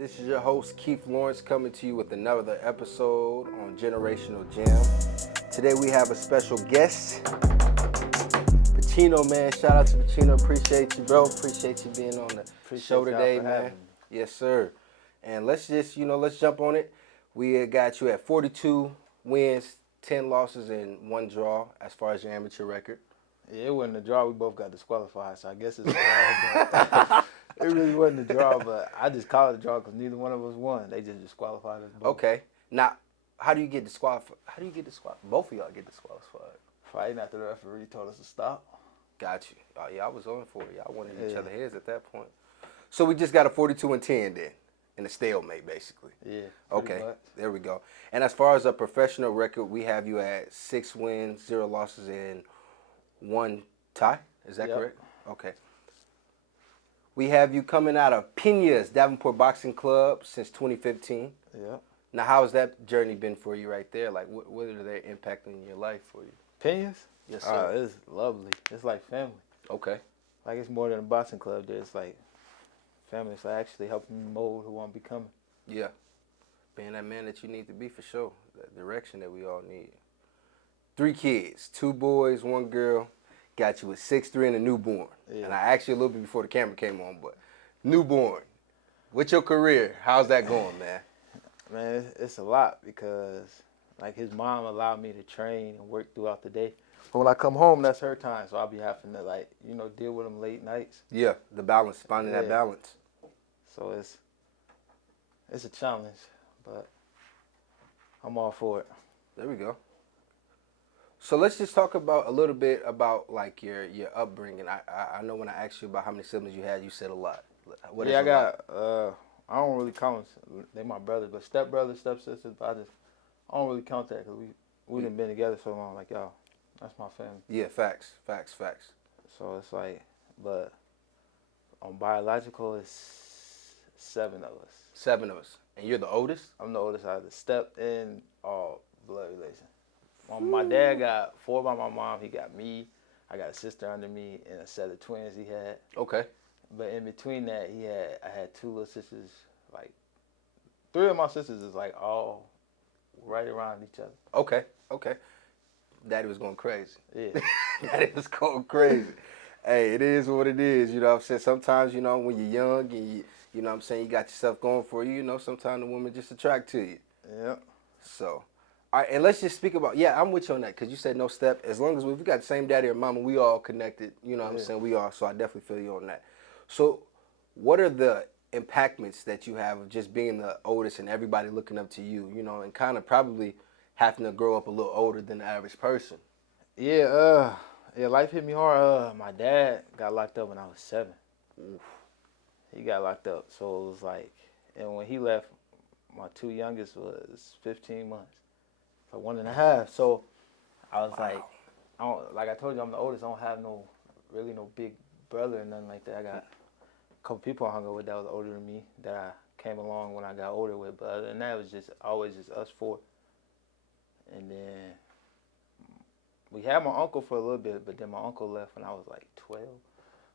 This is your host, Keith Lawrence, coming to you with another episode on Generational Jam. Today we have a special guest, Pachino, man. Shout out to Pachino. Appreciate you, bro. Appreciate you being on the show today, man. Yes, sir. And let's jump on it. We got you at 42 wins, 10 losses, and 1 draw as far as your amateur record. Yeah, it wasn't a draw. We both got disqualified, so I guess it's a draw. It really wasn't a draw, but I just called it a draw because neither one of us won. They just disqualified us both. Okay. Now, how do you get disqualified? Both of y'all get disqualified. Fighting after the referee told us to stop. Got you. Oh, yeah, I was on for it. Y'all wanted each other's heads at that point. So we just got a 42 and 10 then, in a stalemate, basically. Yeah. Okay, much. There we go. And as far as a professional record, we have you at 6 wins, 0 losses, and 1 tie. Is that correct? Okay. We have you coming out of Pena's Davenport Boxing Club since 2015. Yeah. Now, how has that journey been for you right there? Like, what are they impacting your life for you? Pena's? Yes, sir. It's lovely. It's like family. Okay. Like, it's more than a boxing club there. It's like family. It's like actually helping me mold who I'm becoming. Yeah. Being that man that you need to be for sure. That direction that we all need. 3 kids, 2 boys, 1 girl. Got you with 6'3" and a newborn. Yeah. And I asked you a little bit before the camera came on, but newborn, with your career, how's that going, man? Man, it's a lot because, like, his mom allowed me to train and work throughout the day. But when I come home, that's her time, so I'll be having to, like, deal with him late nights. Yeah, the balance, finding that balance. So it's a challenge, but I'm all for it. There we go. So let's just talk about a little bit about like your upbringing. I know when I asked you about how many siblings you had, you said a lot. I got I don't really count. They're my brothers, but stepbrothers, stepsisters. But I don't really count that because we done been together so long. Like, y'all, that's my family. Yeah, facts. So it's like, but on biological, it's 7 of us. 7 of us, and you're the oldest. I'm the oldest out of the step and all blood relation. My dad got 4 by my mom. He got me. I got a sister under me and a set of twins he had. Okay. But in between that, I had 2 little sisters. Like, 3 of my sisters is like all right around each other. Okay. Daddy was going crazy. Yeah. Daddy was going crazy. Hey, it is what it is. You know what I'm saying? Sometimes, when you're young and you know what I'm saying, you got yourself going for you, sometimes the women just attract to you. Yeah. So. All right, and let's just speak about, I'm with you on that, because you said no step. As long as we got the same daddy or mama, we all connected, you know what I'm saying? We are, so I definitely feel you on that. So what are the impactments that you have of just being the oldest and everybody looking up to you, and kind of probably having to grow up a little older than the average person? Yeah, life hit me hard. My dad got locked up when I was 7. Oof. He got locked up, so it was like, and when he left, my 2 youngest was 15 months. For 1.5, so I was like I told you, I'm the oldest. I don't have no big brother or nothing like that. I got a couple people I hung out with that was older than me that I came along when I got older with. But other than that, it was always just us 4. And then we had my uncle for a little bit, but then my uncle left when I was like 12,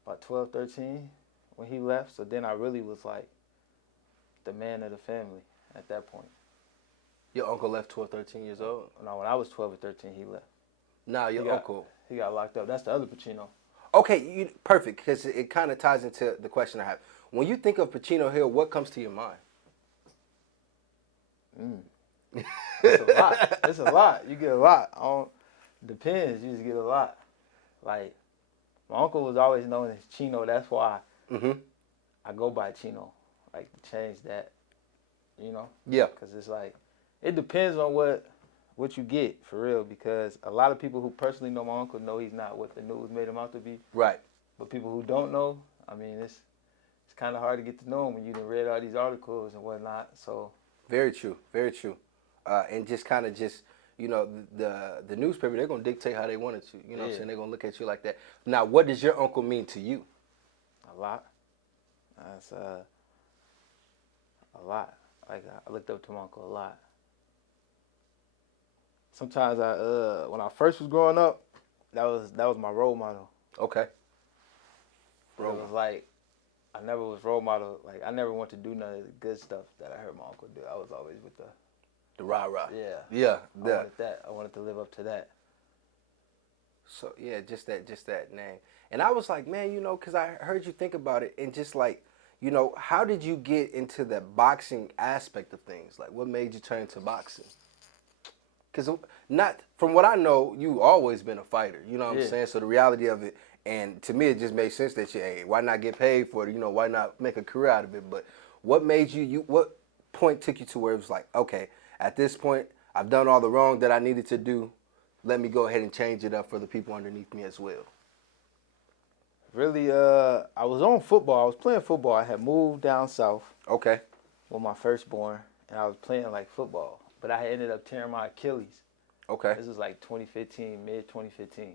about 12, 13 when he left. So then I really was like the man of the family at that point. Your uncle left 12, 13 years old? No, when I was 12 or 13, he left. Nah, your uncle. He got locked up. That's the other Pachino. Okay, perfect, because it kind of ties into the question I have. When you think of Pachino Hill, what comes to your mind? It's a lot. It's a lot. You get a lot. Depends. You just get a lot. Like, my uncle was always known as Chino. That's why I go by Chino. Like, to change that, Yeah. Because it's like, it depends on what you get, for real, because a lot of people who personally know my uncle know he's not what the news made him out to be. Right. But people who don't know, I mean, it's kind of hard to get to know him when you done read all these articles and whatnot. So. Very true. And just kind of the newspaper, they're going to dictate how they want it to. You know what I'm saying? They're going to look at you like that. Now, what does your uncle mean to you? A lot. That's a lot. Like, I looked up to my uncle a lot. Sometimes when I first was growing up, that was my role model. Okay. It was like I never was role model. Like, I never wanted to do none of the good stuff that I heard my uncle do. I was always with The rah-rah. yeah. Yeah. I wanted that. I wanted to live up to that. So yeah, just that name. And I was like, man, because I heard you think about it, and just like, how did you get into the boxing aspect of things? Like, what made you turn to boxing? Because not from what I know, you always been a fighter. You know what I'm saying? So the reality of it, and to me, it just made sense that hey, why not get paid for it? Why not make a career out of it? But what made you? What point took you to where it was like, okay, at this point, I've done all the wrong that I needed to do. Let me go ahead and change it up for the people underneath me as well. Really, I was on football. I was playing football. I had moved down south. Okay. With my firstborn, and I was playing like football, but I had ended up tearing my Achilles. Okay. This was like 2015, mid 2015,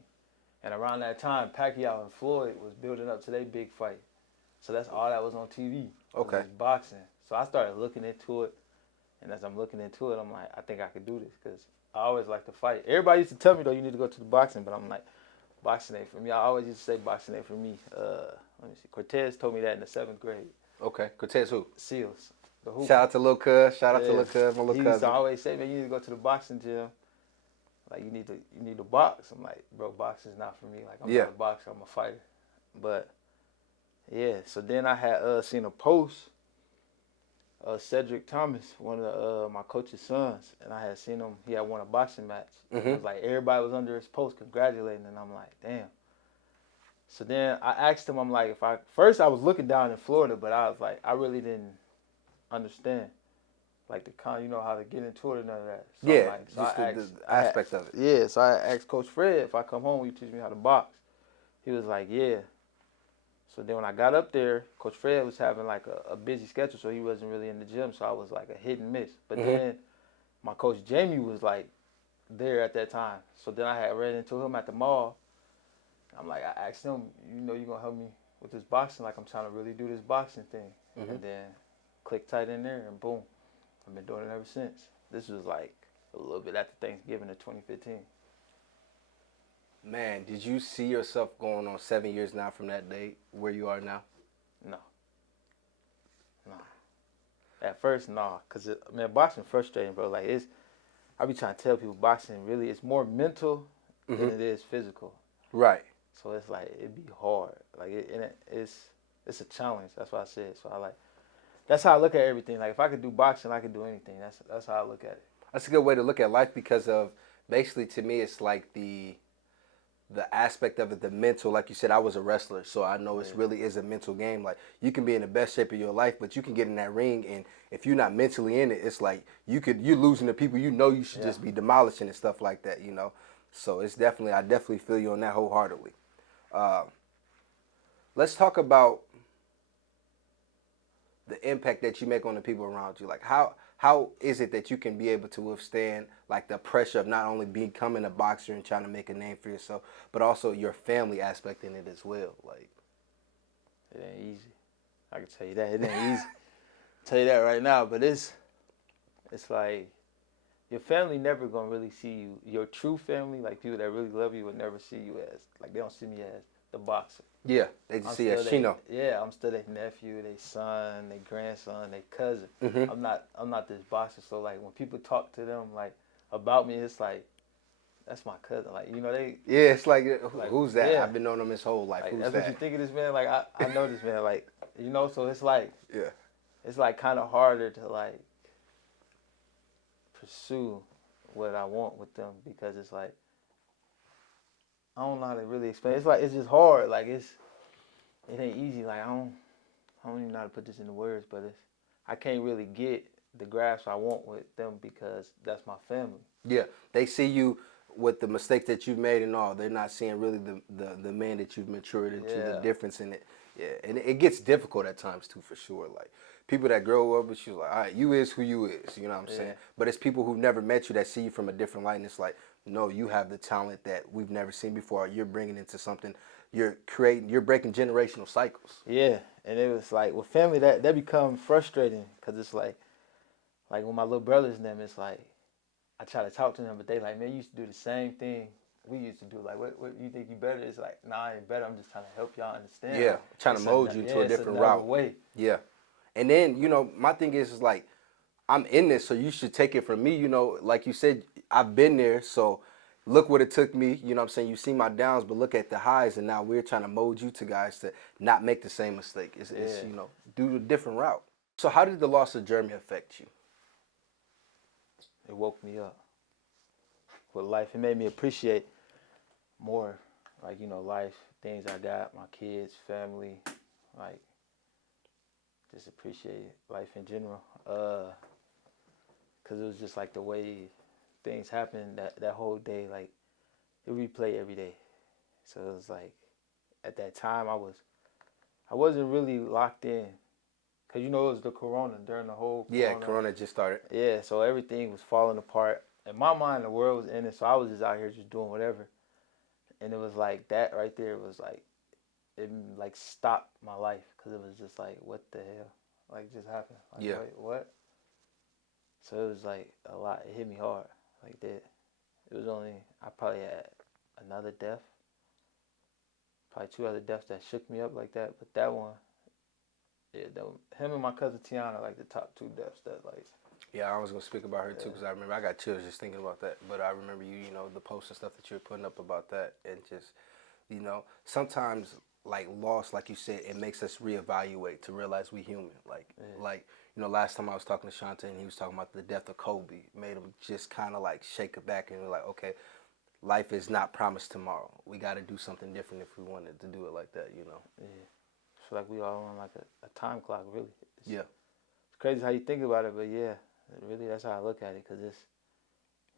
and around that time, Pacquiao and Floyd was building up to their big fight. So that's all that was on TV. Okay. Was boxing. So I started looking into it, and as I'm looking into it, I'm like, I think I could do this because I always like to fight. Everybody used to tell me though, you need to go to the boxing, but I'm like, boxing ain't for me. I always used to say boxing ain't for me. Let me see. Cortez told me that in the 7th grade. Okay. Cortez who? Seals. Shout out to Lil Cuz. Shout out to Lil Cuz, my little cousin. He used to always say, man, you need to go to the boxing gym. Like, you need to box. I'm like, bro, boxing's not for me. Like, I'm not a boxer. I'm a fighter. But, yeah. So then I had seen a post of Cedric Thomas, one of my coach's sons. And I had seen him. He had won a boxing match. Mm-hmm. It was like, everybody was under his post congratulating. And I'm like, damn. So then I asked him, I'm like, first I was looking down in Florida, but I was like, I really didn't understand, like the kind, how to get into it and none of that. So yeah, like, just the aspect of it. Yeah, so I asked Coach Fred, if I come home, will you teach me how to box? He was like, yeah. So then when I got up there, Coach Fred was having like a busy schedule, so he wasn't really in the gym, so I was like a hit and miss. But then my coach Jamie was like there at that time. So then I had ran into him at the mall. I'm like, I asked him, you gonna help me with this boxing? Like, I'm trying to really do this boxing thing. And then click tight in there, and boom, I've been doing it ever since. This was like a little bit after Thanksgiving of 2015. Man, did you see yourself going on 7 years now from that date where you are now? No. At first, no, cause boxing frustrating, bro. Like I be trying to tell people, boxing really it's more mental than it is physical. Right. So it's like it'd be hard. Like it's a challenge. That's what I said. So that's how I look at everything. Like, if I could do boxing, I could do anything. That's how I look at it. That's a good way to look at life because of basically to me it's like the aspect of it, the mental. Like you said, I was a wrestler, so I know it really is a mental game. Like, you can be in the best shape of your life, but you can get in that ring, and if you're not mentally in it, it's like you're losing to people you should just be demolishing and stuff like that. So it's I definitely feel you on that wholeheartedly. Let's talk about the impact that you make on the people around you. Like, how is it that you can be able to withstand like the pressure of not only becoming a boxer and trying to make a name for yourself, but also your family aspect in it as well? Like, it ain't easy. I can tell you that. It ain't easy. Tell you that right now. But it's like your family never gonna really see you. Your true family, like people that really love you, will never see you as, like, they don't see me as the boxer. Yeah, they just see as Chino. Yeah, I'm still their nephew, their son, their grandson, their cousin. I'm not this boxer. So like when people talk to them like about me, it's like, that's my cousin. Like, they. Yeah, it's like who's that? Yeah. I've been knowing him his whole life. Like, who's that's that? what you think of this man. Like, I know this man. Like, so it's like, yeah, it's like kind of harder to like pursue what I want with them because it's like, I don't know how to really explain. It's like, it's just hard. Like, it ain't easy. Like, I don't even know how to put this into words, but I can't really get the grasp I want with them because that's my family. Yeah, they see you with the mistakes that you've made and all. They're not seeing really the man that you've matured into, the difference in it. Yeah, and it gets difficult at times too, for sure. Like, people that grow up with you, like, all right, you is who you is. You know what I'm saying? But it's people who've never met you that see you from a different light, and it's like, no, you have the talent that we've never seen before. You're bringing into something. You're breaking generational cycles. Yeah, and it was like with family that becomes frustrating because it's like when my little brothers and them, it's like I try to talk to them, but they like, man, you used to do the same thing we used to do. Like, what you think you better? It's like, nah, I ain't better. I'm just trying to help y'all understand. Yeah, Like, trying to mold you into a different route. Way. Yeah. And then, my thing is like, I'm in this, so you should take it from me. Like you said, I've been there, so look what it took me. You know what I'm saying? You see my downs, but look at the highs, and now we're trying to mold you to guys to not make the same mistake. It's do a different route. So how did the loss of Jeremy affect you? It woke me up with life. It made me appreciate more, like, life, things I got, my kids, family, like, just appreciate life in general. Because it was just like the way things happened that whole day, like, it replayed every day. So it was like, at that time, I wasn't really locked in. Because, it was the corona during the whole corona. Yeah, corona just started. Yeah, so everything was falling apart. In my mind, the world was ending, so I was just out here just doing whatever. And it was like that right there was like, it like stopped my life. Because it was just like, what the hell? Like, just happened. Like, yeah. Wait, what? So it was like a lot. It hit me hard like that. It was only, I probably had another death. Probably 2 other deaths that shook me up like that. But that one, yeah, him and my cousin Tiana, like the top 2 deaths that like. Yeah, I was gonna speak about her too, because I remember I got chills just thinking about that. But I remember the posts and stuff that you were putting up about that, and just, sometimes like loss, like you said, it makes us reevaluate to realize we human. Like last time I was talking to Shante, and he was talking about the death of Kobe, made him just kind of like shake it back and like, okay, life is not promised tomorrow. We got to do something different if we wanted to do it like that. Yeah. I feel like we all on like a time clock, really. Yeah. It's crazy how you think about it, but yeah, really that's how I look at it, because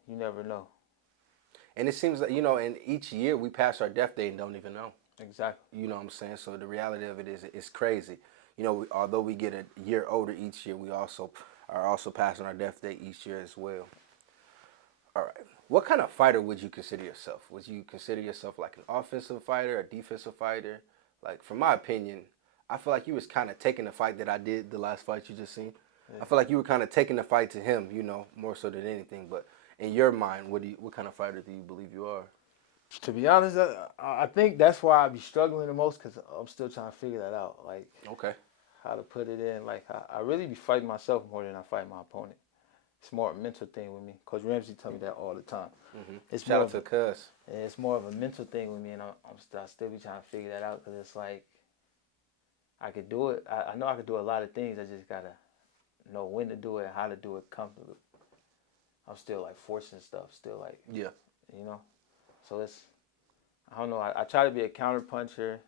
you never know. And it seems like, and each year we pass our death date and don't even know. Exactly. You know what I'm saying? So the reality of it is, it's crazy. Although we get a year older each year, we also are also passing our death date each year as well. All right. What kind of fighter would you consider yourself? Would you consider yourself like an offensive fighter, a defensive fighter? Like, from my opinion, I feel like you was kind of taking the fight that I did the last fight you just seen. Yeah. I feel like you were kind of taking the fight to him, more so than anything. But in your mind, what kind of fighter do you believe you are? To be honest, I think that's why I be struggling the most, because I'm still trying to figure that out. Like, okay, how to put it in. Like, I really be fighting myself more than I fight my opponent. It's more a mental thing with me. Coach Ramsey tell me that all the time. Mm-hmm. Shout out to Cuz. It's more of a mental thing with me, and I still be trying to figure that out, because it's like, I could do it. I know I could do a lot of things. I just gotta know when to do it and how to do it comfortably. I'm still like forcing stuff. Still like, yeah, So I don't know. I try to be a counter puncher,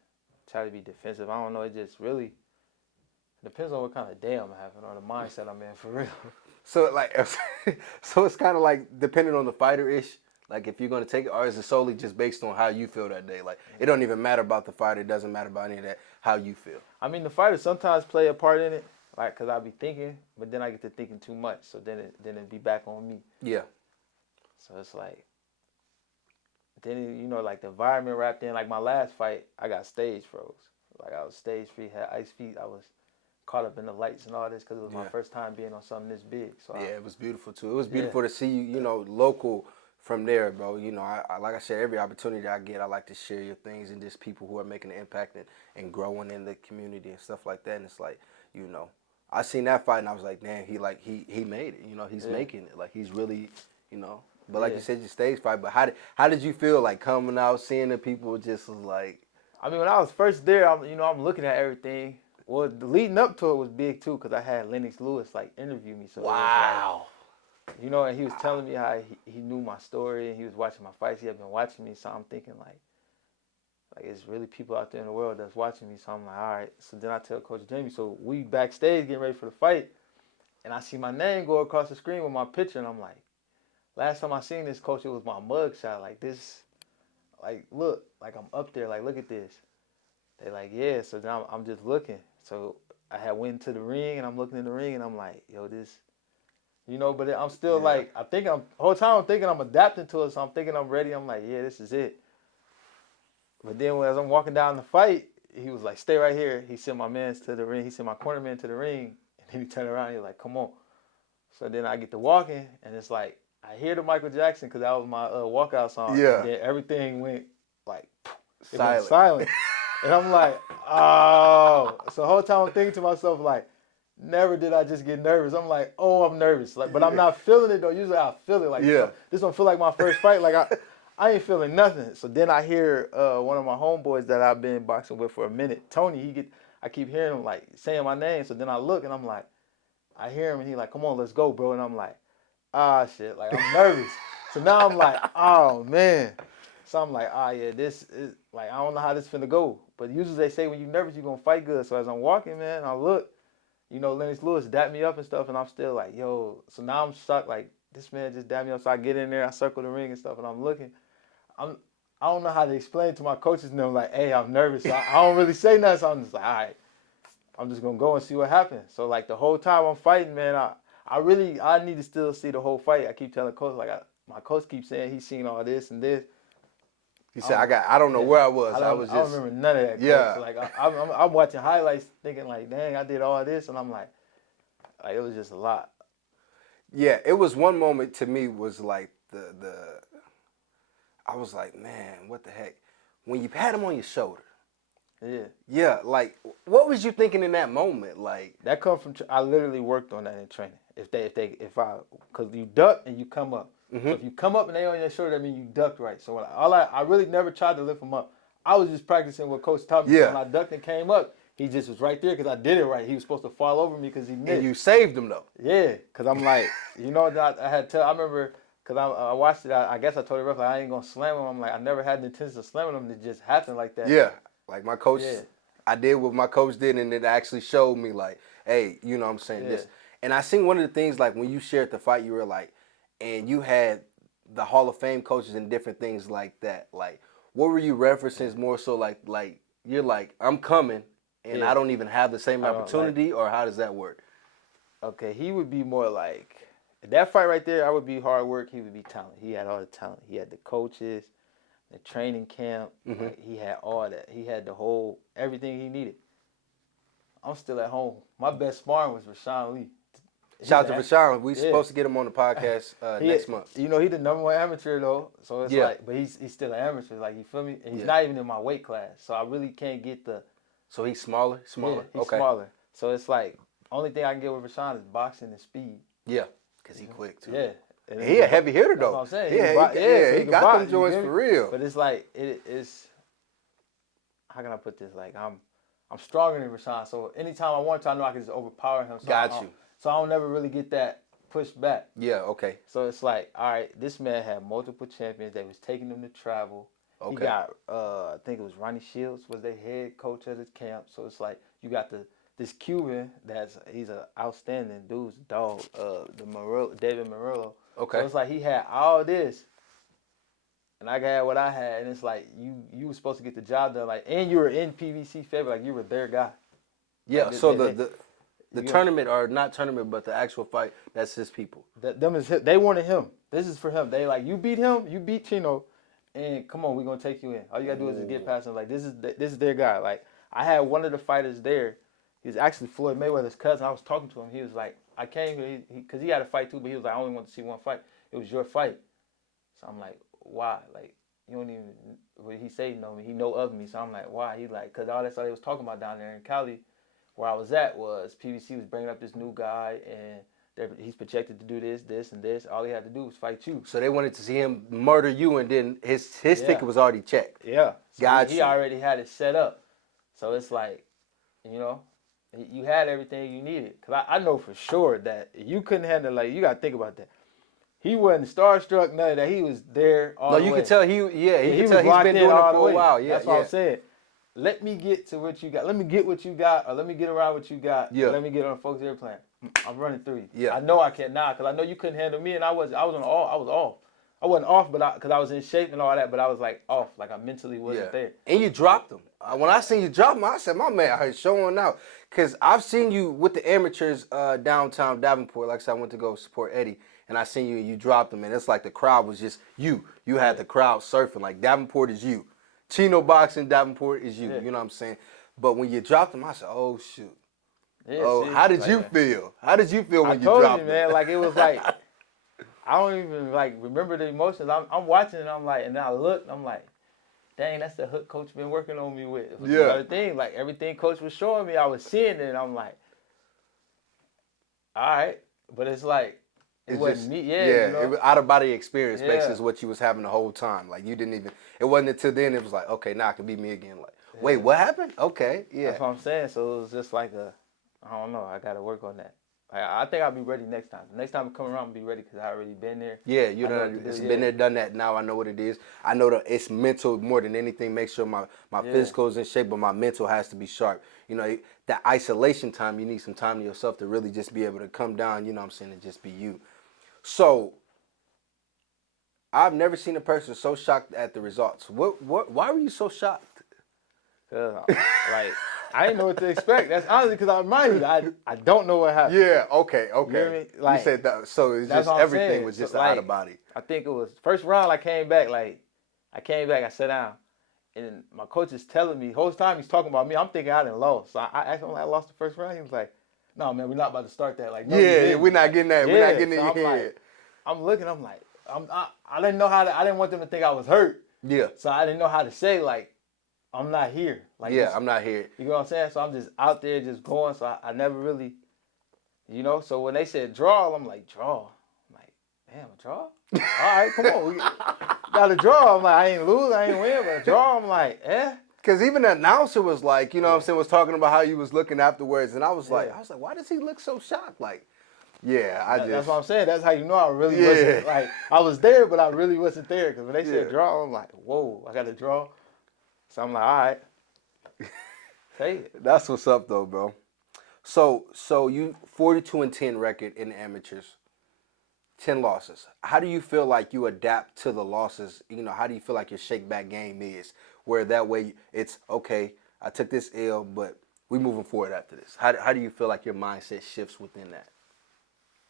try to be defensive. I don't know. It just really depends on what kind of day I'm having or the mindset I'm in, for real. So so it's kind of like depending on the fighter-ish. Like, if you're gonna take it, or is it solely just based on how you feel that day? Like, it don't even matter about the fighter. It doesn't matter about any of that. How you feel. I mean, the fighters sometimes play a part in it, like, cause I be thinking, but then I get to thinking too much, so then it be back on me. Yeah. So it's like, then like the environment wrapped in. Like, my last fight, I got stage froze. Like, I was stage free, had ice feet. I was caught up in the lights and all this, because it was my first time being on something this big. So yeah, it was beautiful too. It was beautiful to see you, local from there, bro. I like I said, every opportunity I get, I like to share your things and just people who are making an impact and growing in the community and stuff like that. And it's like, I seen that fight and I was like, damn, he made it. He's making it. Like, he's really, But like you said, your stage fight. But how did you feel, like, coming out, seeing the people just was like? I mean, when I was first there, I'm looking at everything. Well, the leading up to it was big too, because I had Lennox Lewis like interview me. So wow. It was like, and he was telling me how he knew my story and he was watching my fights. He had been watching me, so I'm thinking like it's really people out there in the world that's watching me. So I'm like, all right. So then I tell Coach Jamie, so we backstage getting ready for the fight, and I see my name go across the screen with my picture, and I'm like, last time I seen this, Coach, it was my mug shot. Like, this, like, look, like I'm up there. Like, look at this. They like, yeah. So then I'm just looking. So I had went to the ring, and I'm looking in the ring, and I'm like, yo, this, but I'm still like, whole time I'm thinking I'm adapting to it, so I'm thinking I'm ready. I'm like, yeah, this is it. But then as I'm walking down the fight, he was like, stay right here. He sent my mans to the ring. He sent my corner man to the ring, and then he turned around and he was like, come on. So then I get to walking, and it's like, I hear the Michael Jackson because that was my walkout song. Yeah. And then everything went like Silent. silent. And I'm like, oh. So the whole time I'm thinking to myself, like, never did I just get nervous. I'm like, oh, I'm nervous. Like, but I'm not feeling it though. Usually I feel it. Like, this don't feel like my first fight. Like I ain't feeling nothing. So then I hear one of my homeboys that I've been boxing with for a minute, Tony. I keep hearing him like saying my name. So then I look and I'm like, I hear him and he like, come on, let's go, bro. And I'm like, ah, shit. Like I'm nervous. So now I'm like, oh man. So I'm like, yeah, this is like I don't know how this finna go. But usually they say when you're nervous, you're gonna fight good. So as I'm walking, man, I look, Lennox Lewis dapped me up and stuff, and I'm still like, yo. So now I'm shocked, like this man just dapped me up. So I get in there, I circle the ring and stuff, and I'm looking. I don't know how to explain to my coaches and them like, hey, I'm nervous. So I don't really say nothing. So I'm just like, all right, I'm just gonna go and see what happens. So like the whole time I'm fighting, man, I need to still see the whole fight. I keep telling coach my coach keeps saying he's seen all this and this. He said, I don't know where I was. I was just. I don't remember none of that. Coach. Yeah. Like I'm watching highlights, thinking like, dang, I did all this, and I'm like it was just a lot. Yeah, it was one moment to me was like I was like, man, what the heck? When you pat him on your shoulder. Yeah. Yeah, like what was you thinking in that moment? Like that come from I literally worked on that in training. Because you duck and you come up. Mm-hmm. So if you come up and they on your shoulder, that means you ducked right. So I really never tried to lift him up. I was just practicing what Coach taught me. Yeah. When I ducked and came up, he just was right there because I did it right. He was supposed to fall over me because he missed. And you saved him though. Yeah, because I'm like, I remember, because I watched it, I guess I told the ref, like, I ain't going to slam him. I'm like, I never had the intention of slamming him. It just happened like that. Yeah, like my coach, I did what my coach did, and it actually showed me like, hey, you know what I'm saying, this. And I seen one of the things, like when you shared the fight, you were like, and you had the Hall of Fame coaches and different things like that. Like, what were you referencing more so like you're like, I'm coming, and I don't even have the same opportunity, or how does that work? Okay, he would be more like, that fight right there, I would be hard work, he would be talent. He had all the talent. He had the coaches, the training camp, like, he had all that. He had the whole, everything he needed. I'm still at home. My best sparring was Rashawn Lee. Shout out to Pachino. We supposed to get him on the podcast next month. He's the #1 amateur though, so it's like, but he's still an amateur. Like, you feel me? And he's not even in my weight class, so I really can't get the. So he's smaller. Yeah, he's smaller. So it's like only thing I can get with Rashawn is boxing and speed. Yeah, because he's quick too. Yeah. And he a heavy hitter though. That's what I'm saying. He got box, them joints for real. But it's like it's. How can I put this? Like I'm stronger than Rashawn, so anytime I want to, I know I can just overpower him. So Got you. So I don't never really get that pushed back. Yeah, okay. So it's like, all right, this man had multiple champions. They was taking him to travel. Okay. He got, I think it was Ronnie Shields was their head coach at his camp. So it's like, you got this Cuban he's an outstanding dude's dog, David Murillo. Okay. So it's like he had all this, and I got what I had, and it's like you were supposed to get the job done, like, and you were in PVC favor, like you were their guy. Yeah. Like, so the tournament, or not tournament, but the actual fight, that's his people. They wanted him. This is for him. They like, you beat him, you beat Chino, and come on, we're gonna take you in. All you gotta do is just get past him. Like, this is their guy. Like, I had one of the fighters there. He was actually Floyd Mayweather's cousin. I was talking to him. He was like, I came here because he had a fight too, but he was like, I only want to see one fight. It was your fight. So I'm like, why? Like, you don't even. What he say? Know me. He know of me. So I'm like, why? He like, because all that's all they was talking about down there in Cali. Where I was at was PBC was bringing up this new guy, and he's projected to do this, and this. All he had to do was fight you. So they wanted to see him murder you, and then his ticket was already checked. Yeah. So Gotcha. He already had it set up. So it's like, you had everything you needed. Because I know for sure that you couldn't handle, like, you got to think about that. He wasn't starstruck, none of that. He was there all the way. No, you could tell he could tell he's been doing it for a while. Yeah, that's what I'm saying. Let me get to what you got. Let me get what you got, or let me get around what you got. Yeah. Let me get on folks' airplane. I'm running through you. Yeah. I know I can now, because I know you couldn't handle me, and I was off. I wasn't off, but because I was in shape and all that, but I was like off, like I mentally wasn't there. And you dropped him. When I seen you drop him, I said, my man, I showing out. Because I've seen you with the amateurs downtown Davenport. Like I said, I went to go support Eddie, and I seen you and you dropped him, and it's like the crowd was just you. You had the crowd surfing. Like, Davenport is you. Chino boxing, Davenport is you. You know what I'm saying? But when you dropped him, I said, oh, shoot. Yeah, how did you feel? How did you feel when you dropped him? Man, like, it was like, I don't even like remember the emotions. I'm watching and I'm like, and then I look and I'm like, dang, that's the hook coach been working on me with. It was another thing. Like everything coach was showing me, I was seeing it and I'm like, all right. But it's like, it wasn't just, me. Yeah, Yeah, you know? it was out of body experience basically Yeah. is what you was having the whole time. Like you didn't even, it wasn't until then it was like, okay, now I can be me again. Like, wait, Yeah. what happened? Okay, yeah. That's what I'm saying. So it was just like I don't know. I got to work on that. I think I'll be ready next time. Next time I come around, I'll be ready because I already been there. Yeah, I know what to do, it's yeah. been there, done that. Now I know what it is. I know that it's mental more than anything. Make sure my physical is in shape, but my mental has to be sharp. You know, that isolation time, you need some time to yourself to really just be able to come down, you know what I'm saying, and just be you. So, I've never seen a person so shocked at the results. Why were you so shocked? Like, I didn't know what to expect. That's honestly because I remind you, I don't know what happened. Yeah, okay. You hear me? Like, you said that, so it's that's just what I'm everything saying. was just So, out of body. I think it was first round. I came back. I sat down, and my coach is telling me whole time he's talking about me. I'm thinking I didn't lost. So I asked him like I lost the first round. He was like, "No, man, we're not about to start that." Like, no, Yeah, we're not getting that. We're not getting so in your I'm head. like, I'm looking. I'm like, I didn't know how to. I didn't want them to think I was hurt. Yeah. So I didn't know how to say like, I'm not here. Like, yeah, I'm not here. You know what I'm saying? So I'm just out there just going. So I never really, you know. So when they said draw, I'm like, draw. I'm like, damn, a draw? All right, come on. We got a draw. I'm like, I ain't lose, I ain't win, but a draw. I'm like, Because even the announcer was like, you know what I'm saying, was talking about how you was looking afterwards. And I was like, why does he look so shocked? Like, That's what I'm saying. That's how you know I really wasn't, like, I was there, but I really wasn't there. Because when they said draw, I'm like, whoa, I got to draw. So I'm like, all right. Take it. That's what's up, though, bro. So you 42-10 record in the amateurs, 10 losses. How do you feel like you adapt to the losses? You know, how do you feel like your shake back game is? Where that way it's, okay, I took this L, but we moving forward after this. How do you feel like your mindset shifts within that?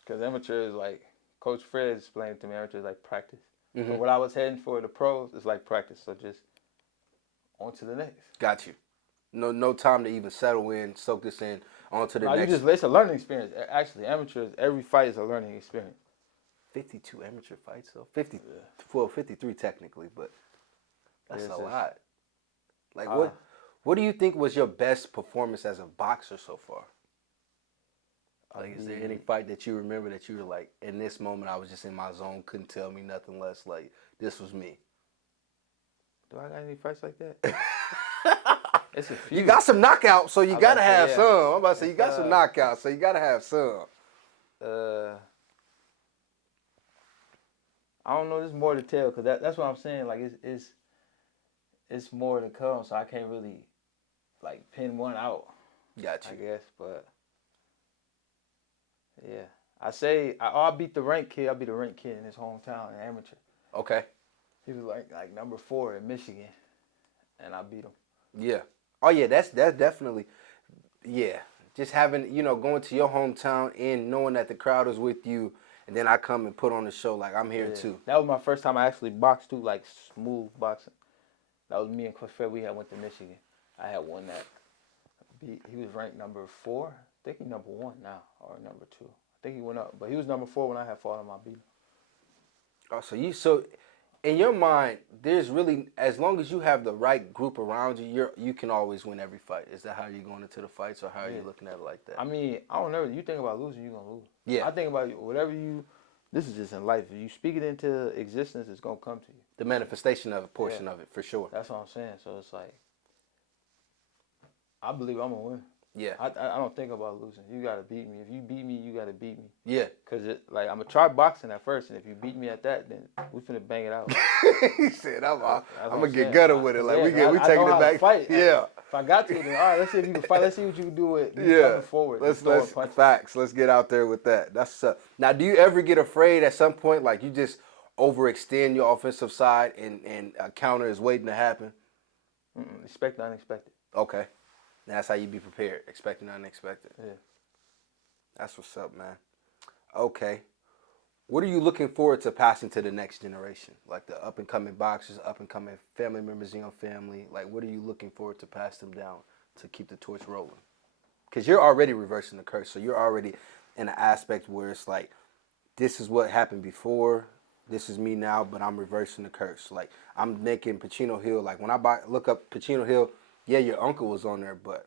Because amateur is like, Coach Fred explained to me, amateur is like practice. Mm-hmm. So what I was heading for the pros is like practice. So just on to the next. Got you. No time to even settle in, soak this in, on to the next. It's a learning experience. Actually, amateurs, every fight is a learning experience. 52 amateur fights, though. 50, well, 53 technically, but that's a lot. Like, what do you think was your best performance as a boxer so far? Like, is there any fight that you remember that you were like, in this moment, I was just in my zone, couldn't tell me nothing less, like, this was me? Do I got any fights like that? It's a few. You got some knockouts, so you got to have some. I'm about to say, you got some knockouts, so you got to have some. I don't know. There's more to tell because that's what I'm saying. Like it's more to come, so I can't really like pin one out. Got you. I guess, but yeah, I beat the ranked kid. I beat the ranked kid in his hometown in amateur. Okay. He was like number 4 in Michigan, and I beat him. Yeah. Oh yeah, that's definitely, yeah. Just having, going to your hometown and knowing that the crowd is with you, and then I come and put on the show like I'm here too. That was my first time I actually boxed too, like smooth boxing. That was me and Coach Fred. We had went to Michigan. I had won that. He was ranked number 4. I think he's number 1 now, or number 2. I think he went up, but he was number 4 when I had fought him. I beat him. Oh, so in your mind, there's really, as long as you have the right group around you, you can always win every fight. Is that how you're going into the fights, or how are you looking at it like that? I mean, I don't know. You think about losing, you're going to lose. Yeah. I think about whatever this is just in life. If you speak it into existence, it's going to come to you. The manifestation of a portion of it, for sure. That's what I'm saying. So it's like, I believe I'm going to win. Yeah. I don't think about losing. You got to beat me. If you beat me, you got to beat me. Yeah. Because, I'm going to try boxing at first, and if you beat me at that, then we finna bang it out. He said, I'm going to get gutted with it. Like, we taking it back. Fight. Yeah. If I got to, then all right, let's see if you can fight. Let's see what you can do with coming forward. Let's get out there with that. That's now, do you ever get afraid at some point, like you just overextend your offensive side and a counter is waiting to happen? Expect the unexpected. Okay. That's how you be prepared, expecting the unexpected. Yeah. That's what's up, man. Okay. What are you looking forward to passing to the next generation? Like the up-and-coming boxers, up-and-coming family members in your family. Like, what are you looking forward to pass them down to keep the torch rolling? Because you're already reversing the curse, so you're already in an aspect where it's like this is what happened before. This is me now, but I'm reversing the curse. Like I'm making Pachino Hill. Like when I look up Pachino Hill, yeah, your uncle was on there, but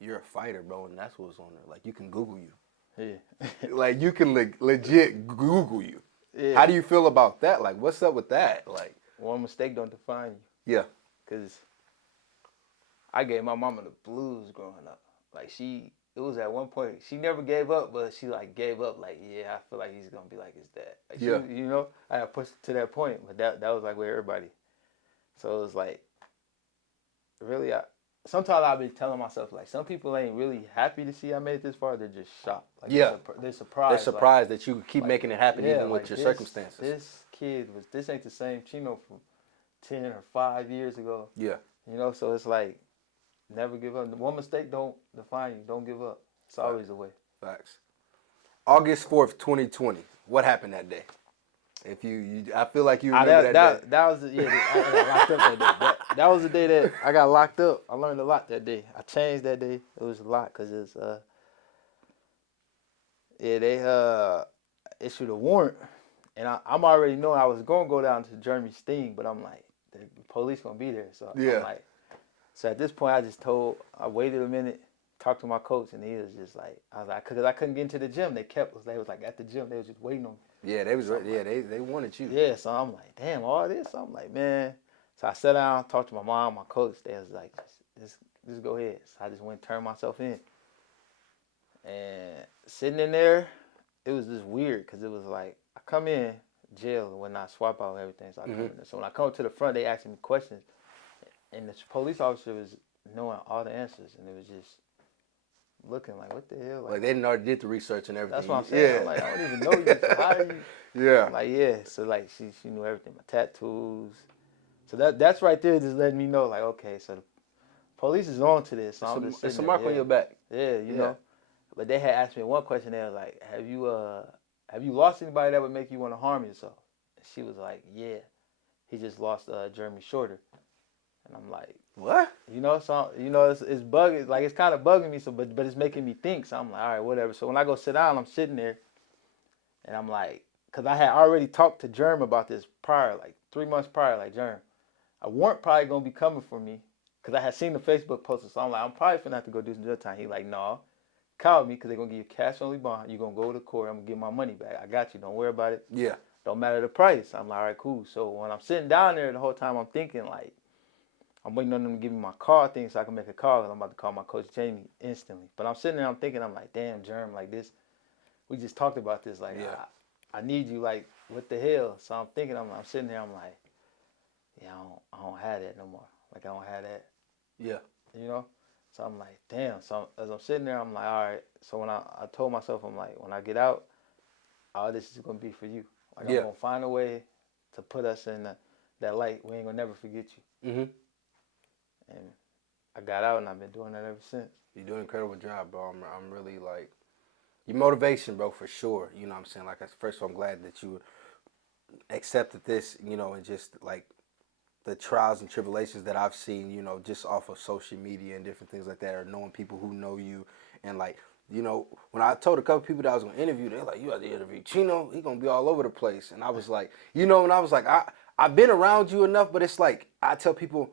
you're a fighter, bro, and that's what was on there. Like you can Google you. Yeah. Like you can legit Google you. Yeah. How do you feel about that? Like what's up with that? Like One mistake don't define you. yeah, Cause I gave my mama the blues growing up. Like it was at one point she never gave up, but she like gave up. Like yeah, I feel like he's gonna be like his dad. Like, yeah, you know, I got pushed to that point, but that was like with everybody. So it was like really, sometimes I'll be telling myself like some people ain't really happy to see I made it this far. They're just shocked. Like yeah. they're surprised. They're surprised like, that you keep like, making it happen yeah, even like with your this, circumstances. This ain't the same Chino from 10 or 5 years ago. Yeah. You know, so it's like never give up. One mistake don't define you. Don't give up. It's always a way. Facts. August 4th, 2020. What happened that day? If I feel like you remember that day. That was I got locked up that day. That was the day that I got locked up. I learned a lot that day. I changed that day. It was a lot because it's they issued a warrant, and I'm already knowing I was gonna go down to Jeremy Sting, but I'm like the police gonna be there, so Yeah. I'm like, so at this point I waited a minute, talked to my coach, and he was just like, I was like, because I couldn't get into the gym, they was like at the gym, they was just waiting on me. Yeah, they was So yeah, like, they wanted you. Yeah, so I'm like, damn, all this. So I'm like, man. So I sat down, talked to my mom, my coach. They was like, just go ahead. So I just went and turned myself in. And sitting in there, it was just weird because it was like I come in jail when I swap out everything. So I come in there. So when I come to the front, they asking me questions, and the police officer was knowing all the answers, and it was just looking like, what the hell? Like they didn't already did the research and everything. That's what I'm saying. Yeah. I'm like, I don't even know you. So how are you? Yeah. I'm like, yeah. So like she knew everything, my tattoos. So that's right there just letting me know, like, okay, so the police is on to this. So I'm just it's a sitting mark there, on your back. Yeah, you know. But they had asked me one question. They was like, have you lost anybody that would make you want to harm yourself? And she was like, yeah. He just lost Jeremy Shorter. And I'm like, what? You know, so it's bugging, like it's kind of bugging me. So, but it's making me think. So I'm like, all right, whatever. So when I go sit down, I'm sitting there, and I'm like, because I had already talked to Jerm about this prior, like 3 months prior, like Jerm, a warrant probably gonna be coming for me, because I had seen the Facebook poster. So I'm like, I'm probably finna have to go do some jail time. He like, no, call me, because they're gonna give you cash only bond. You're gonna go to court. I'm gonna get my money back. I got you. Don't worry about it. Yeah. Don't matter the price. I'm like, all right, cool. So when I'm sitting down there the whole time, I'm thinking like, I'm waiting on them to give me my call thing so I can make a call, because I'm about to call my coach Jamie instantly. But I'm sitting there, I'm thinking, I'm like, damn, Jerm, like this, we just talked about this. Like, yeah. I need you, like, what the hell? So I'm thinking, I'm sitting there, I'm like, yeah, I don't have that no more. Like, I don't have that. Yeah. You know? So I'm like, damn. So as I'm sitting there, I'm like, all right. So when I told myself, I'm like, when I get out, all this is going to be for you. Like, I'm going to find a way to put us in that light. We ain't going to never forget you. Mm-hmm. And I got out, and I've been doing that ever since. You do an incredible job, bro. I'm really like, your motivation, bro, for sure. You know what I'm saying? Like, first of all, I'm glad that you accepted this, you know, and just like the trials and tribulations that I've seen, you know, just off of social media and different things like that, or knowing people who know you. And like, you know, when I told a couple people that I was going to interview, they're like, you have to interview Chino. He going to be all over the place. And I was like, you know, and I was like, I've been around you enough, but it's like, I tell people,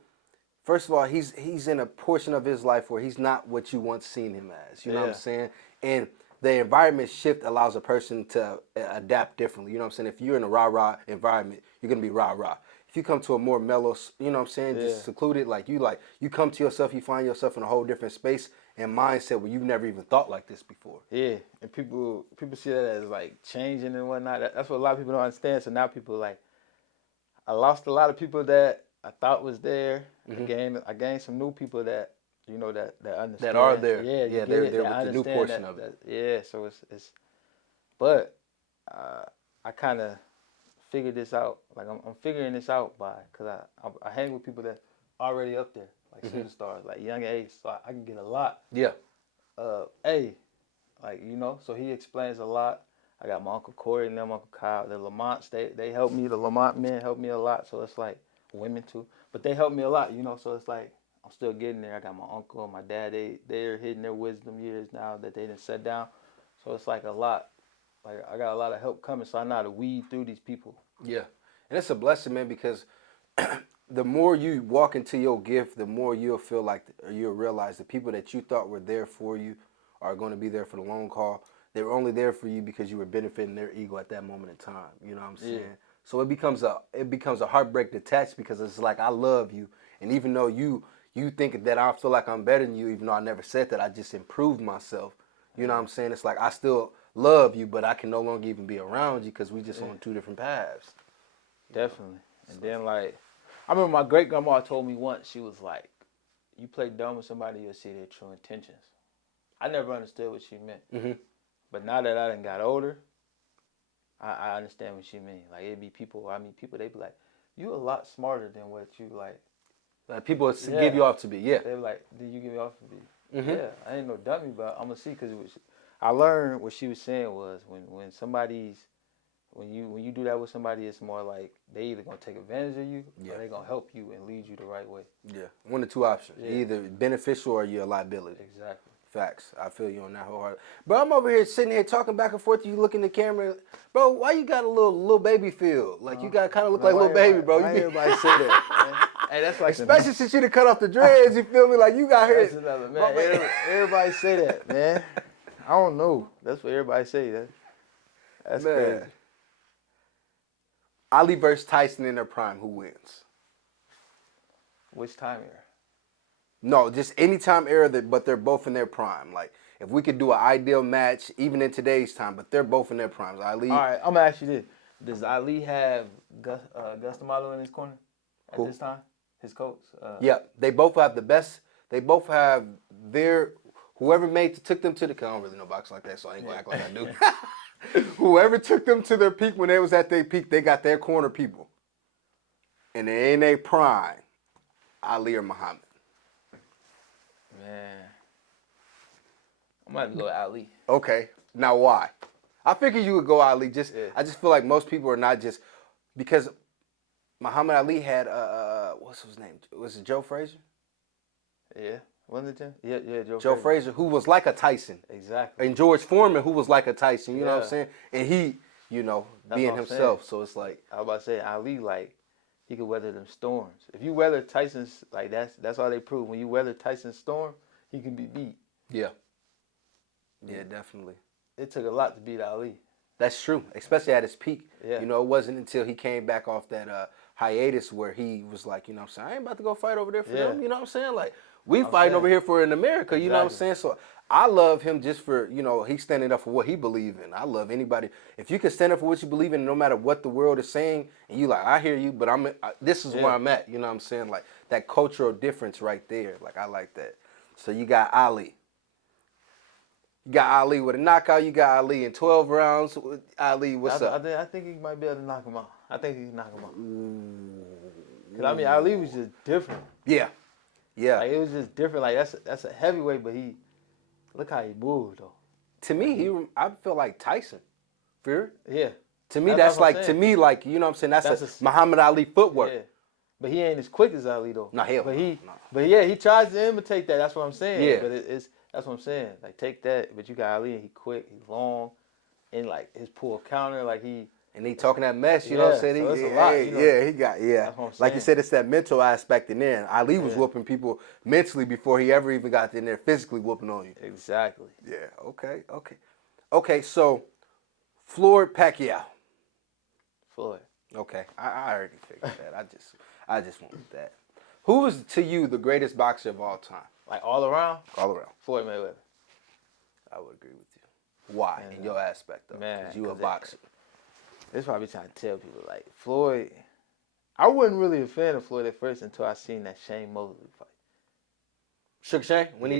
first of all, he's in a portion of his life where he's not what you once seen him as. You know what I'm saying? And the environment shift allows a person to adapt differently. You know what I'm saying? If you're in a rah-rah environment, you're going to be rah-rah. If you come to a more mellow, you know what I'm saying, just secluded, like you come to yourself, you find yourself in a whole different space and mindset where you've never even thought like this before. Yeah, and people see that as like changing and whatnot. That's what a lot of people don't understand. So now people like, I lost a lot of people that I thought was there. Mm-hmm. I gained some new people that, you know, that understand. That are there. Yeah, they're there with the new portion of it. Yeah, so it's but I kind of figured this out. Like I'm figuring this out because I hang with people that already up there, like superstars, like Young Ace, so I can get a lot. Yeah. Like, you know, so he explains a lot. I got my Uncle Corey and them, Uncle Kyle, the Lamonts, they helped me. The Lamont men helped me a lot, so it's like women too. But they helped me a lot, you know, so it's like I'm still getting there. I got my uncle and my dad, they're hitting their wisdom years now that they done set down. So it's like a lot. Like I got a lot of help coming, so I know how to weed through these people. Yeah. And it's a blessing, man, because the more you walk into your gift, the more you'll feel like, or you'll realize the people that you thought were there for you are going to be there for the long haul. They were only there for you because you were benefiting their ego at that moment in time. You know what I'm saying? Yeah. So it becomes a heartbreak detached because it's like I love you, and even though you think that I feel like I'm better than you, even though I never said that, I just improved myself. You know what I'm saying? It's like I still love you, but I can no longer even be around you because we just on two different paths. Definitely. And then like, I remember my great grandma told me once. She was like, "You play dumb with somebody, you'll see their true intentions." I never understood what she meant, Mm-hmm. but now that I done got older, I understand what she mean. Like it'd be people. I mean, people they be like, "You a lot smarter than what you like." Like people give you off to be, yeah. They be like, "Did you give me off to be?" Mm-hmm. Yeah, I ain't no dummy, but I'm gonna see because I learned what she was saying was when somebody's when you do that with somebody, it's more like they either gonna take advantage of you or they gonna help you and lead you the right way. Yeah, one of two options: Yeah. either beneficial or you're a liability. Exactly. Facts. I feel you on that wholeheartedly. Bro, I'm over here sitting here talking back and forth. You look in the camera, bro. Why you got a little baby feel? Like you got kind of look like little baby, bro. Why You be, everybody say that? Man? Hey, that's like especially since you done cut off the dreads. You feel me? Like you got here. That's another man. Everybody say that, man. I don't know. That's what everybody say. That's Man. crazy. Ali versus Tyson in their prime. Who wins? Which time era? No, just any time era but they're both in their prime. Like if we could do an ideal match, even in today's time, but they're both in their primes. Ali. All right, I'm gonna ask you this: does Ali have Gus D'Amato in his corner at this time? His coach? Yeah, they both have the best. They both have their whoever took them to the. I don't really know boxing like that, so I ain't gonna act like I do. Whoever took them to their peak when they was at their peak, they got their corner people, and they ain't a prime. Ali or Muhammad. Man, I'm gonna have to go with Ali. Okay, now why? I figured you would go Ali. I just feel like most people are not just because Muhammad Ali had what's his name? Was it Joe Frazier? Yeah, wasn't it Jim? Yeah, Joe Frazier, who was like a Tyson. Exactly. And George Foreman, who was like a Tyson, you know what I'm saying? And he, being himself. So it's like I was about to say Ali, like he could weather them storms. If you weather Tyson's, like that's all they prove. When you weather Tyson's storm, he can be beat. Yeah. Yeah, definitely. It took a lot to beat Ali. That's true, especially at his peak. Yeah. It wasn't until he came back off that hiatus where he was like, you know what I'm saying, I ain't about to go fight over there for them, you know what I'm saying? Like, we fighting over here for in America, you know what I'm saying? So I love him just for, he's standing up for what he believes in. I love anybody. If you can stand up for what you believe in, no matter what the world is saying, and you like, I hear you, but this is where I'm at, you know what I'm saying? Like, that cultural difference right there. Like, I like that. So you got Ali. You got Ali with a knockout. You got Ali in 12 rounds. Ali, what's up? I think he might be able to knock him out. I think he can knock him out. Cause I mean, Ali was just different. Yeah, yeah. Like it was just different. Like that's a heavyweight, but look how he moved though. To me, I feel like Tyson. Fury. Yeah. To me, that's like you know what I'm saying. That's a Muhammad Ali footwork. Yeah. But he ain't as quick as Ali though. No, hell. But yeah, he tries to imitate that. That's what I'm saying. Yeah. But that's what I'm saying. Like take that, but you got Ali and he quick, he's long, and like his pull counter, like he. And he talking that mess, you know what I'm saying? So it's a lot, he got. That's what I'm like you saying. said, it's that mental aspect in there. Ali was whooping people mentally before he ever even got in there physically whooping on you. Exactly. Yeah. Okay. So, Floyd Pacquiao. Floyd. Okay, I already figured that. I just went with that. Who is to you the greatest boxer of all time? Like all around? All around. Floyd Mayweather. I would agree with you. Why? In your aspect, though. Because you a boxer. This probably trying to tell people, like, Floyd, I wasn't really a fan of Floyd at first until I seen that Shane Mosley fight. Sugar Shane? And when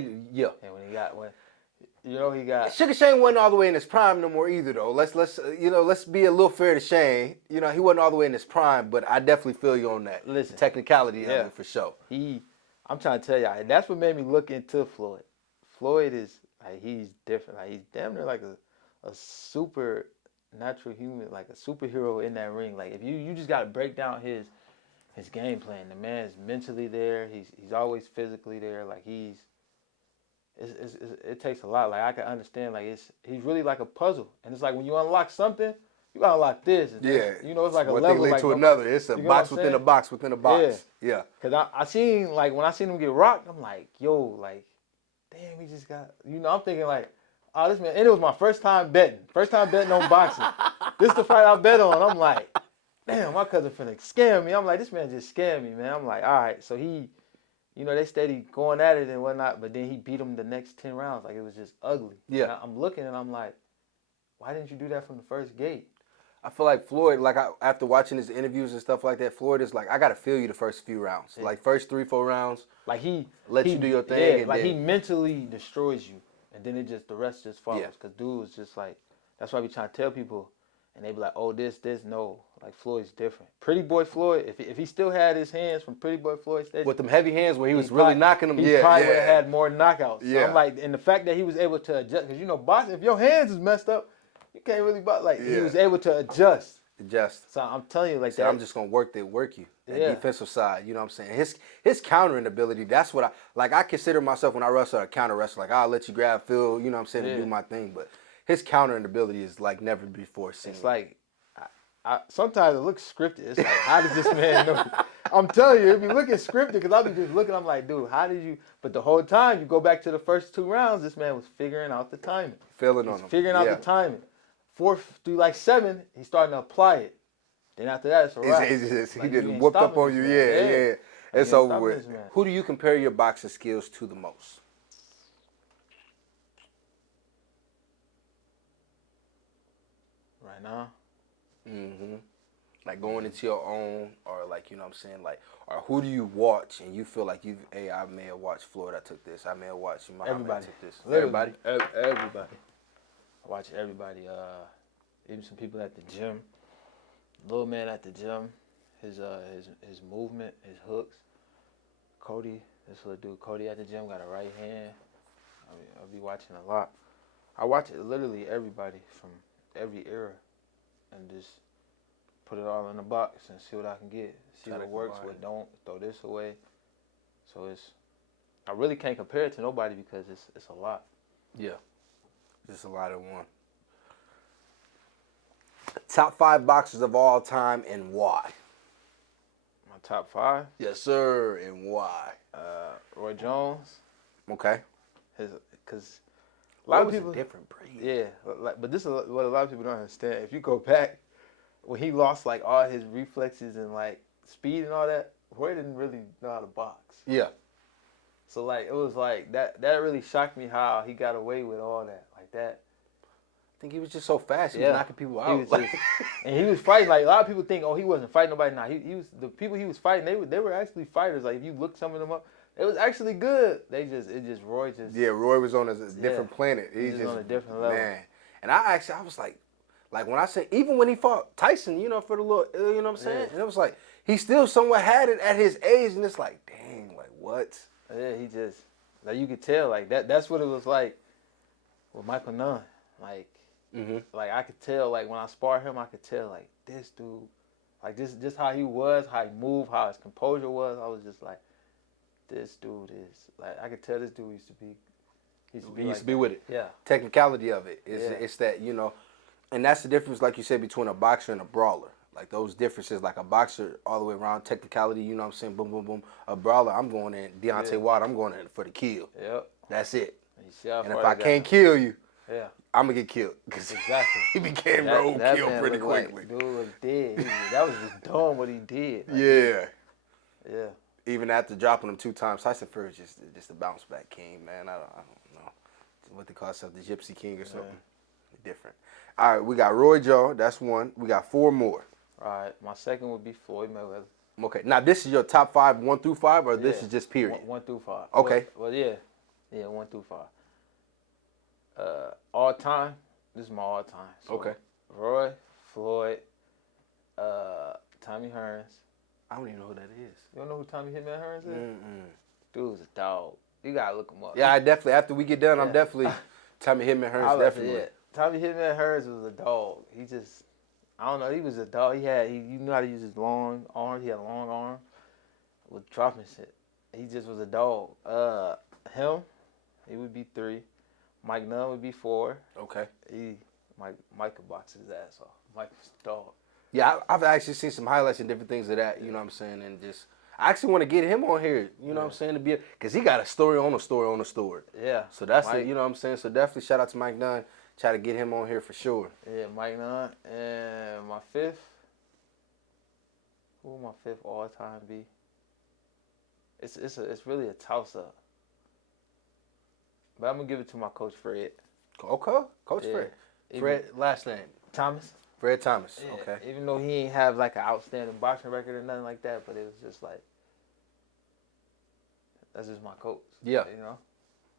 he got... Sugar Shane wasn't all the way in his prime no more either, though. Let's be a little fair to Shane. He wasn't all the way in his prime, but I definitely feel you on that. Listen. Technicality of it, for sure. I'm trying to tell y'all, and that's what made me look into Floyd. Floyd is, like, he's different. Like, he's damn near like a super natural human, like a superhero in that ring. Like, if you just got to break down his game plan. The man's mentally there. He's always physically there. Like, it takes a lot. Like I can understand. Like he's really like a puzzle, and it's like when you unlock something, you gotta unlock this. And Yeah. you know, it's like a one level. thing lead like to another. It's a you know box what I'm within a saying? box within a box. Yeah. Cause I seen like when I seen him get rocked, I'm like, yo, like, damn, he just got. You know, I'm thinking like, oh, this man. And it was my first time betting on boxing. This is the fight I bet on. I'm like, damn, my cousin finna scam me. I'm like, this man just scammed me, man. I'm like, all right, so he. You know, they steady going at it and whatnot, but then he beat him the next 10 rounds. Like, it was just ugly. Yeah. And I'm looking and I'm like, why didn't you do that from the first gate? I feel like Floyd, like after watching his interviews and stuff like that, Floyd is like, I got to feel you the first few rounds. Yeah. Like, first 3-4 rounds. Like, he you do your thing. Yeah, like, he mentally destroys you. And then the rest just follows. Because dude was just like, that's why we trying to tell people. And they be like, oh, this, no. Like, Floyd's different. Pretty Boy Floyd, if he still had his hands from Pretty Boy Floyd stage. With them heavy hands where he was really knocking them. He probably would have had more knockouts. Yeah. So I'm like, and the fact that he was able to adjust, because, you know, boxing, if your hands is messed up, you can't really box. Like, he was able to adjust. So I'm telling you, like that. I'm just going to work you. That defensive side, you know what I'm saying? His countering ability, that's what I consider myself when I wrestle a counter wrestler. Like, I'll let you grab, Phil, you know what I'm saying, and do my thing. But his countering ability is like never before seen. It's like, sometimes it looks scripted. It's like, how does this man know? I'm telling you, it be looking scripted because I'll be just looking. I'm like, dude, how did you? But the whole time, you go back to the first 2 rounds, this man was figuring out the timing. Feeling on him. Figuring out the timing. 4th through like 7, he's starting to apply it. Then after that, it's a wrap. He just whooped up on you. Yeah. It's over with. Who do you compare your boxing skills to the most? Right now? Mm-hmm. Like going into your own, or like, you know what I'm saying, like, or who do you watch and you feel like I may have watched Floyd, I took this, I may have watched Muhammad, I took this. Everybody? Everybody. I watch everybody. Even some people at the gym. Little man at the gym, his movement, his hooks. Cody, this little dude, Cody at the gym got a right hand. I'll be watching a lot. I watch it literally everybody from every era, and just put it all in a box and see what I can get. See what works, what don't. Throw this away. So I really can't compare it to nobody because it's a lot. Yeah, just a lot in one. Top 5 boxers of all time and why? My top 5? Yes, sir, and why? Roy Jones. Okay. Because a lot of people a different breed. Yeah, but this is what a lot of people don't understand. If you go back, when he lost like all his reflexes and like speed and all that, Roy didn't really know how to box. Yeah. So like it was like that really shocked me how he got away with all that like that. I think he was just so fast. He was knocking people out. And he was fighting like a lot of people think, oh, he wasn't fighting nobody. Nah, he was the people he was fighting. They were actually fighters. Like if you look some of them up, it was actually good. Roy just. Yeah, Roy was on a different planet. He's just on a different level. Man, and I was like when I said, even when he fought Tyson, you know, for the little, you know what I'm saying? Yeah. And it was like, he still somewhat had it at his age, and it's like, dang, like what? Yeah, he just, like you could tell, like that's what it was like with Michael Nunn. Like, like I could tell, like when I sparred him, I could tell, like this dude, like just how he was, how he moved, how his composure was. I was just like, this dude is, like, I could tell this dude used to be with it. Yeah. Technicality of it. It's that, you know, and that's the difference, like you said, between a boxer and a brawler. Like those differences, like a boxer all the way around, technicality, you know what I'm saying, boom, boom, boom. A brawler, I'm going in, Deontay Wilder, I'm going in for the kill. Yep. That's it. And if I can't kill you, I'm going to get killed. Exactly. He became roadkill pretty quickly. Like, dude was dead. That was just dumb what he did. Like, yeah. Even after dropping him 2 times, Tyson Fury is just a bounce back king, man. I don't know what they call himself, the Gypsy King or something. Different. All right, we got Roy Jones. That's 1. We got 4 more. All right, my second would be Floyd Mayweather. Okay, now this is your top 5, 1 through 5, or this is just period? 1 through 5. Okay. Well, yeah, 1 through 5. All time. This is my all time. So okay. Roy, Floyd, Tommy Hearns. I don't even know who that is. You don't know who Tommy Hitman Hearns is? Dude's a dog. You gotta look him up. Yeah, I definitely. After we get done, I'm definitely Tommy Hitman Hearns. Definitely. Tommy Hitman Hearns was a dog. He just, I don't know. He was a dog. You knew how to use his long arms. He had a long arm with dropping shit. He just was a dog. Him, He would be 3. Mike Nunn would be 4. Okay. Mike could box his ass off. Mike was the dog. Yeah, I've actually seen some highlights and different things of that. You know what I'm saying? And just I actually want to get him on here. You know what I'm saying? To be because he got a story on a story on a story. Yeah. So that's it. You know what I'm saying? So definitely shout out to Mike Nunn. Try to get him on here for sure. Yeah, Mike Nunn. And my 5th. Who would my 5th all time be? It's really a toss up. But I'm gonna give it to my coach Fred. Okay, Coach Fred. Fred, last name Thomas. Fred Thomas. Yeah. Okay. Even though he ain't have like an outstanding boxing record or nothing like that, but it was just like that's just my coach. Yeah. You know.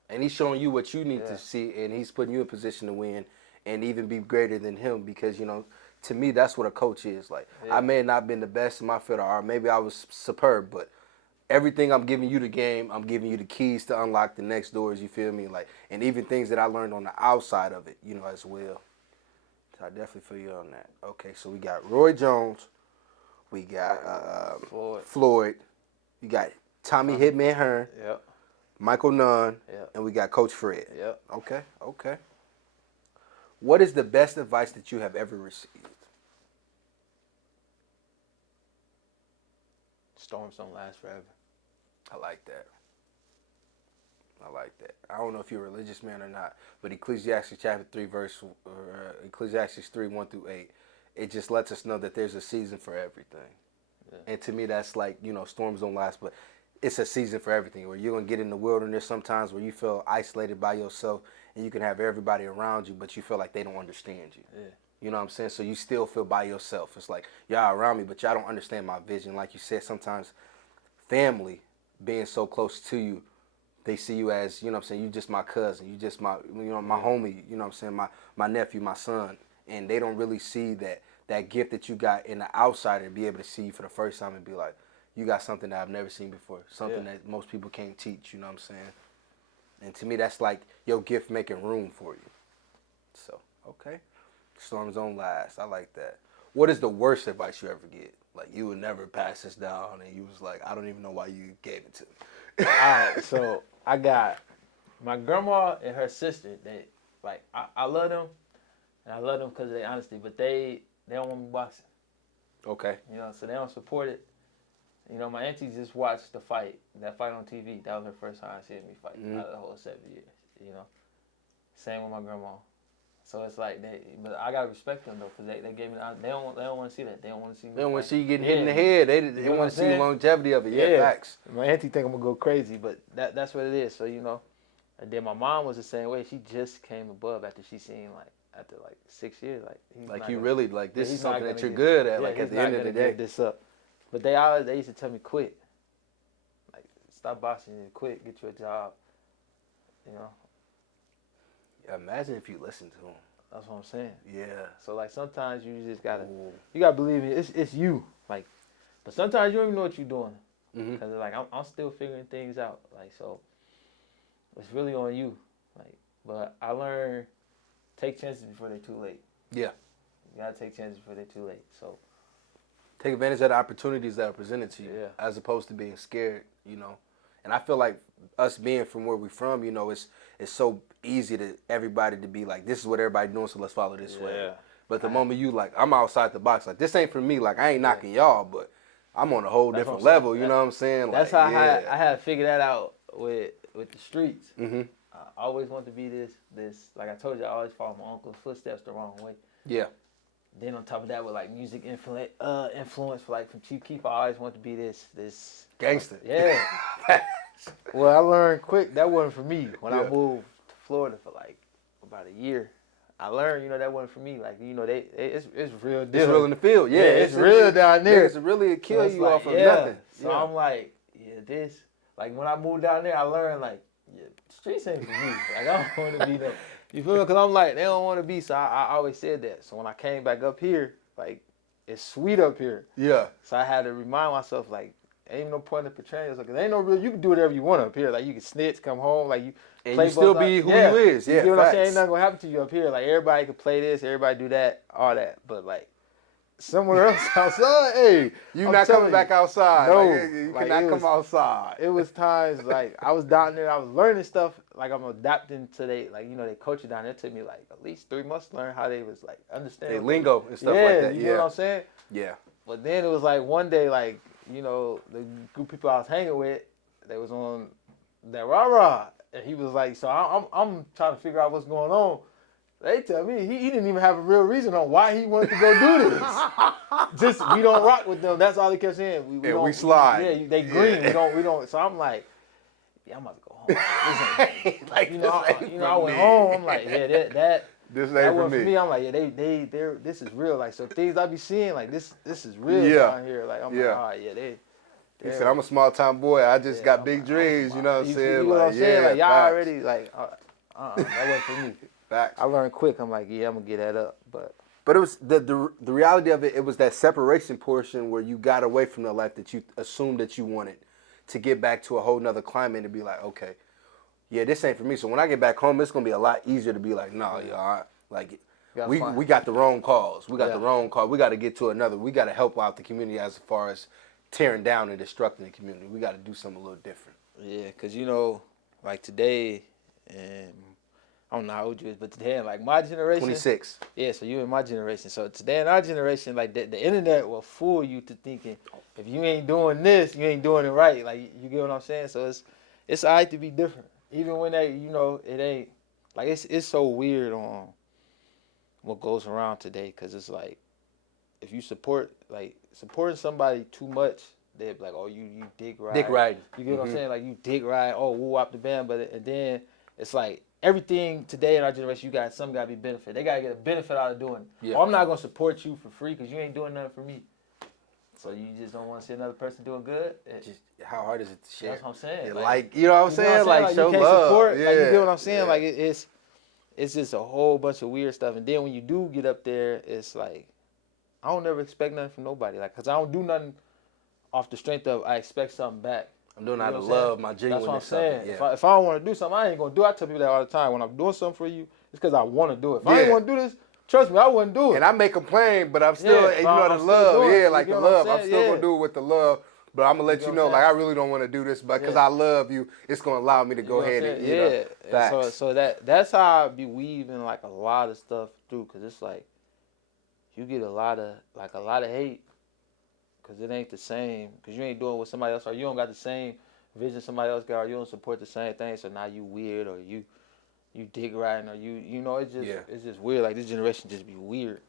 And he's showing you what you need to see, and he's putting you in position to win and even be greater than him because, you know, to me, that's what a coach is. Like, I may have not been the best in my field, or maybe I was superb, but everything I'm giving you the game, I'm giving you the keys to unlock the next doors, you feel me? Like, and even things that I learned on the outside of it, you know, as well. So I definitely feel you on that. Okay, so we got Roy Jones. We got Floyd. You got Tommy Hitman Hearn. Yep. Michael Nunn, and we got Coach Fred. Yep. Okay. What is the best advice that you have ever received? Storms don't last forever. I like that. I don't know if you're a religious man or not, but Ecclesiastes chapter 3, Ecclesiastes 3, 1 through 8, it just lets us know that there's a season for everything. Yeah. And to me, that's like, you know, storms don't last, but it's a season for everything, where you're going to get in the wilderness sometimes where you feel isolated by yourself and you can have everybody around you, but you feel like they don't understand you. Yeah. You know what I'm saying? So you still feel by yourself. It's like, y'all around me, but y'all don't understand my vision. Like you said, sometimes family being so close to you, they see you as, you know what I'm saying, you just my cousin, you just my, you know, my homie, you know what I'm saying, my nephew, my son. And they don't really see that gift that you got in the outsider, be able to see you for the first time and be like, you got something that I've never seen before, something that most people can't teach, you know what I'm saying? And to me, that's like your gift making room for you. So, okay. Storms don't last. I like that. What is the worst advice you ever get? Like, you would never pass this down, and you was like, I don't even know why you gave it to me. All right, so I got my grandma and her sister. They, like, I love them, and I love them because of their honesty, but they don't want me boxing. Okay. You know, so they don't support it. You know, my auntie just watched that fight on TV. That was her first time seeing me fight out of the whole 7 years, you know. Same with my grandma. So it's like but I gotta respect them though, because they gave me. They don't want to see that. They don't want to see me. They don't want to see you getting hit in the head. They want to see the longevity of it. Yeah, facts. My auntie think I'm gonna go crazy, but that's what it is. So you know, and then my mom was the same way. She just came above after she seen after 6 years, you really like this is something that you're good at. Like at the end of the day, give this up. But they used to tell me quit. Like, stop boxing and quit, get you a job. You know? Yeah, imagine if you listen to them. That's what I'm saying. Yeah. So like sometimes you just gotta believe it. It's you. Like, but sometimes you don't even know what you're doing. Because like I'm still figuring things out. Like, so it's really on you. Like, but I learned take chances before they're too late. Yeah. You gotta take chances before they're too late. So take advantage of the opportunities that are presented to you, as opposed to being scared, you know. And I feel like us being from where we're from, you know, it's so easy to everybody to be like, this is what everybody doing, so let's follow this way. But the moment you like, I'm outside the box, like this ain't for me. Like I ain't knocking y'all, but I'm on a whole different level. You know what I'm saying? That's like, how I had to figure that out with the streets. I always wanted to be this. Like I told you, I always follow my uncle's footsteps the wrong way. Yeah. Then on top of that, with like music influence, from Chief Keef, I always wanted to be this gangster. Yeah. Well, I learned quick that wasn't for me. When I moved to Florida for like about a year, I learned, you know, that wasn't for me. Like, you know, it's real deal. It's real in the field. Yeah, it's real down there. It's really a kill you off of nothing. So I'm like, this. Like when I moved down there, I learned like, streets ain't for me. Like I don't want to be no. You feel me? Because I'm like, they don't want to be. So I always said that. So when I came back up here, like, it's sweet up here. Yeah. So I had to remind myself, like, ain't no point in portraying yourself. Because ain't no real, you can do whatever you want up here. Like, you can snitch, come home, like, you and play you still be who you is. Yeah, you know what I'm saying? Ain't nothing going to happen to you up here. Like, everybody can play this, everybody do that, all that. But, like, somewhere else outside. Hey, You I'm not telling coming back outside. No, Like, you like, cannot it come was- outside. It was times like I was down there, I was learning stuff. Like I'm adapting to they, like they coach you down there. It took me like at least 3 months to learn how they was like understand. They lingo and stuff like that. You know what I'm saying? Yeah. But then it was like one day, like the group of people I was hanging with, they was on that rah rah, and he was like, so I'm trying to figure out what's going on. They tell me he didn't even have a real reason on why he wanted to go do this. Just we don't rock with them. That's all he kept saying. We don't, we slide. They green. We don't. So I'm like, yeah, I'm about to go home. This ain't, Like, I went home. I'm like, yeah, that this ain't that for wasn't me. for me. I'm like, yeah, they're this is real. Like, so things I be seeing, like this is real Yeah. down here. Like, I'm like, all right, yeah, they. He said, I'm a small time boy. I just got big dreams. You know what I'm saying? You know what I'm saying? Like, y'all facts. already like, that wasn't for me. Facts. I learned quick. I'm like, yeah, I'm gonna get that up, But it was the reality of it. It was that separation portion where you got away from the life that you assumed that you wanted, to get back to a whole nother climate and be like, okay, yeah, this ain't for me. So when I get back home, it's gonna be a lot easier to be like, no, we got the wrong cause. We got the wrong cause. We got to get to another. We got to help out the community as far as tearing down and destructing the community. We got to do something a little different. Yeah, cause like today, and I don't know how old you is, but today, like my generation, 26. Yeah, so you in my generation. So today in our generation, like the internet will fool you to thinking if you ain't doing this, you ain't doing it right. Like you get what I'm saying? So it's alright to be different, even when it ain't like it's so weird on what goes around today, cause it's like if you supporting somebody too much, they're like, oh, you dick ride. Dick riding. You get what I'm saying? Like you dick ride. Oh, woo up the band, and then it's like everything today in our generation, some gotta be benefit. They gotta get a benefit out of doing it. Yeah. Oh, I'm not gonna support you for free because you ain't doing nothing for me. So you just don't want to see another person doing good. Just how hard is it to share? That's what I'm saying. Like you know what I'm saying? Like show you can't love. support. Yeah. Like you get what I'm saying? Yeah. Like it's just a whole bunch of weird stuff. And then when you do get up there, it's like I don't never expect nothing from nobody. Like, cause I don't do nothing off the strength of I expect something back. I'm doing out of love, my genuineness. That's what I'm saying. Yeah. If I don't want to do something, I ain't gonna do it. I tell people that all the time. When I'm doing something for you, it's because I want to do it. If I ain't want to do this, trust me, I wouldn't do it. And I may complain, but I'm still, I'm the still love. doing it. Yeah, like You the know what love. I'm I'm still saying? gonna do it with the love. But I'm gonna let you know, like I really don't want to do this, but because I love you, it's gonna allow me to go ahead and facts. So that's how I be weaving like a lot of stuff through, cause it's like you get a lot of hate, cause it ain't the same, cause you ain't doing what somebody else, or you don't got the same vision somebody else got, or you don't support the same thing. So now you weird, or you dick riding, or it's just weird. Like this generation just be weird.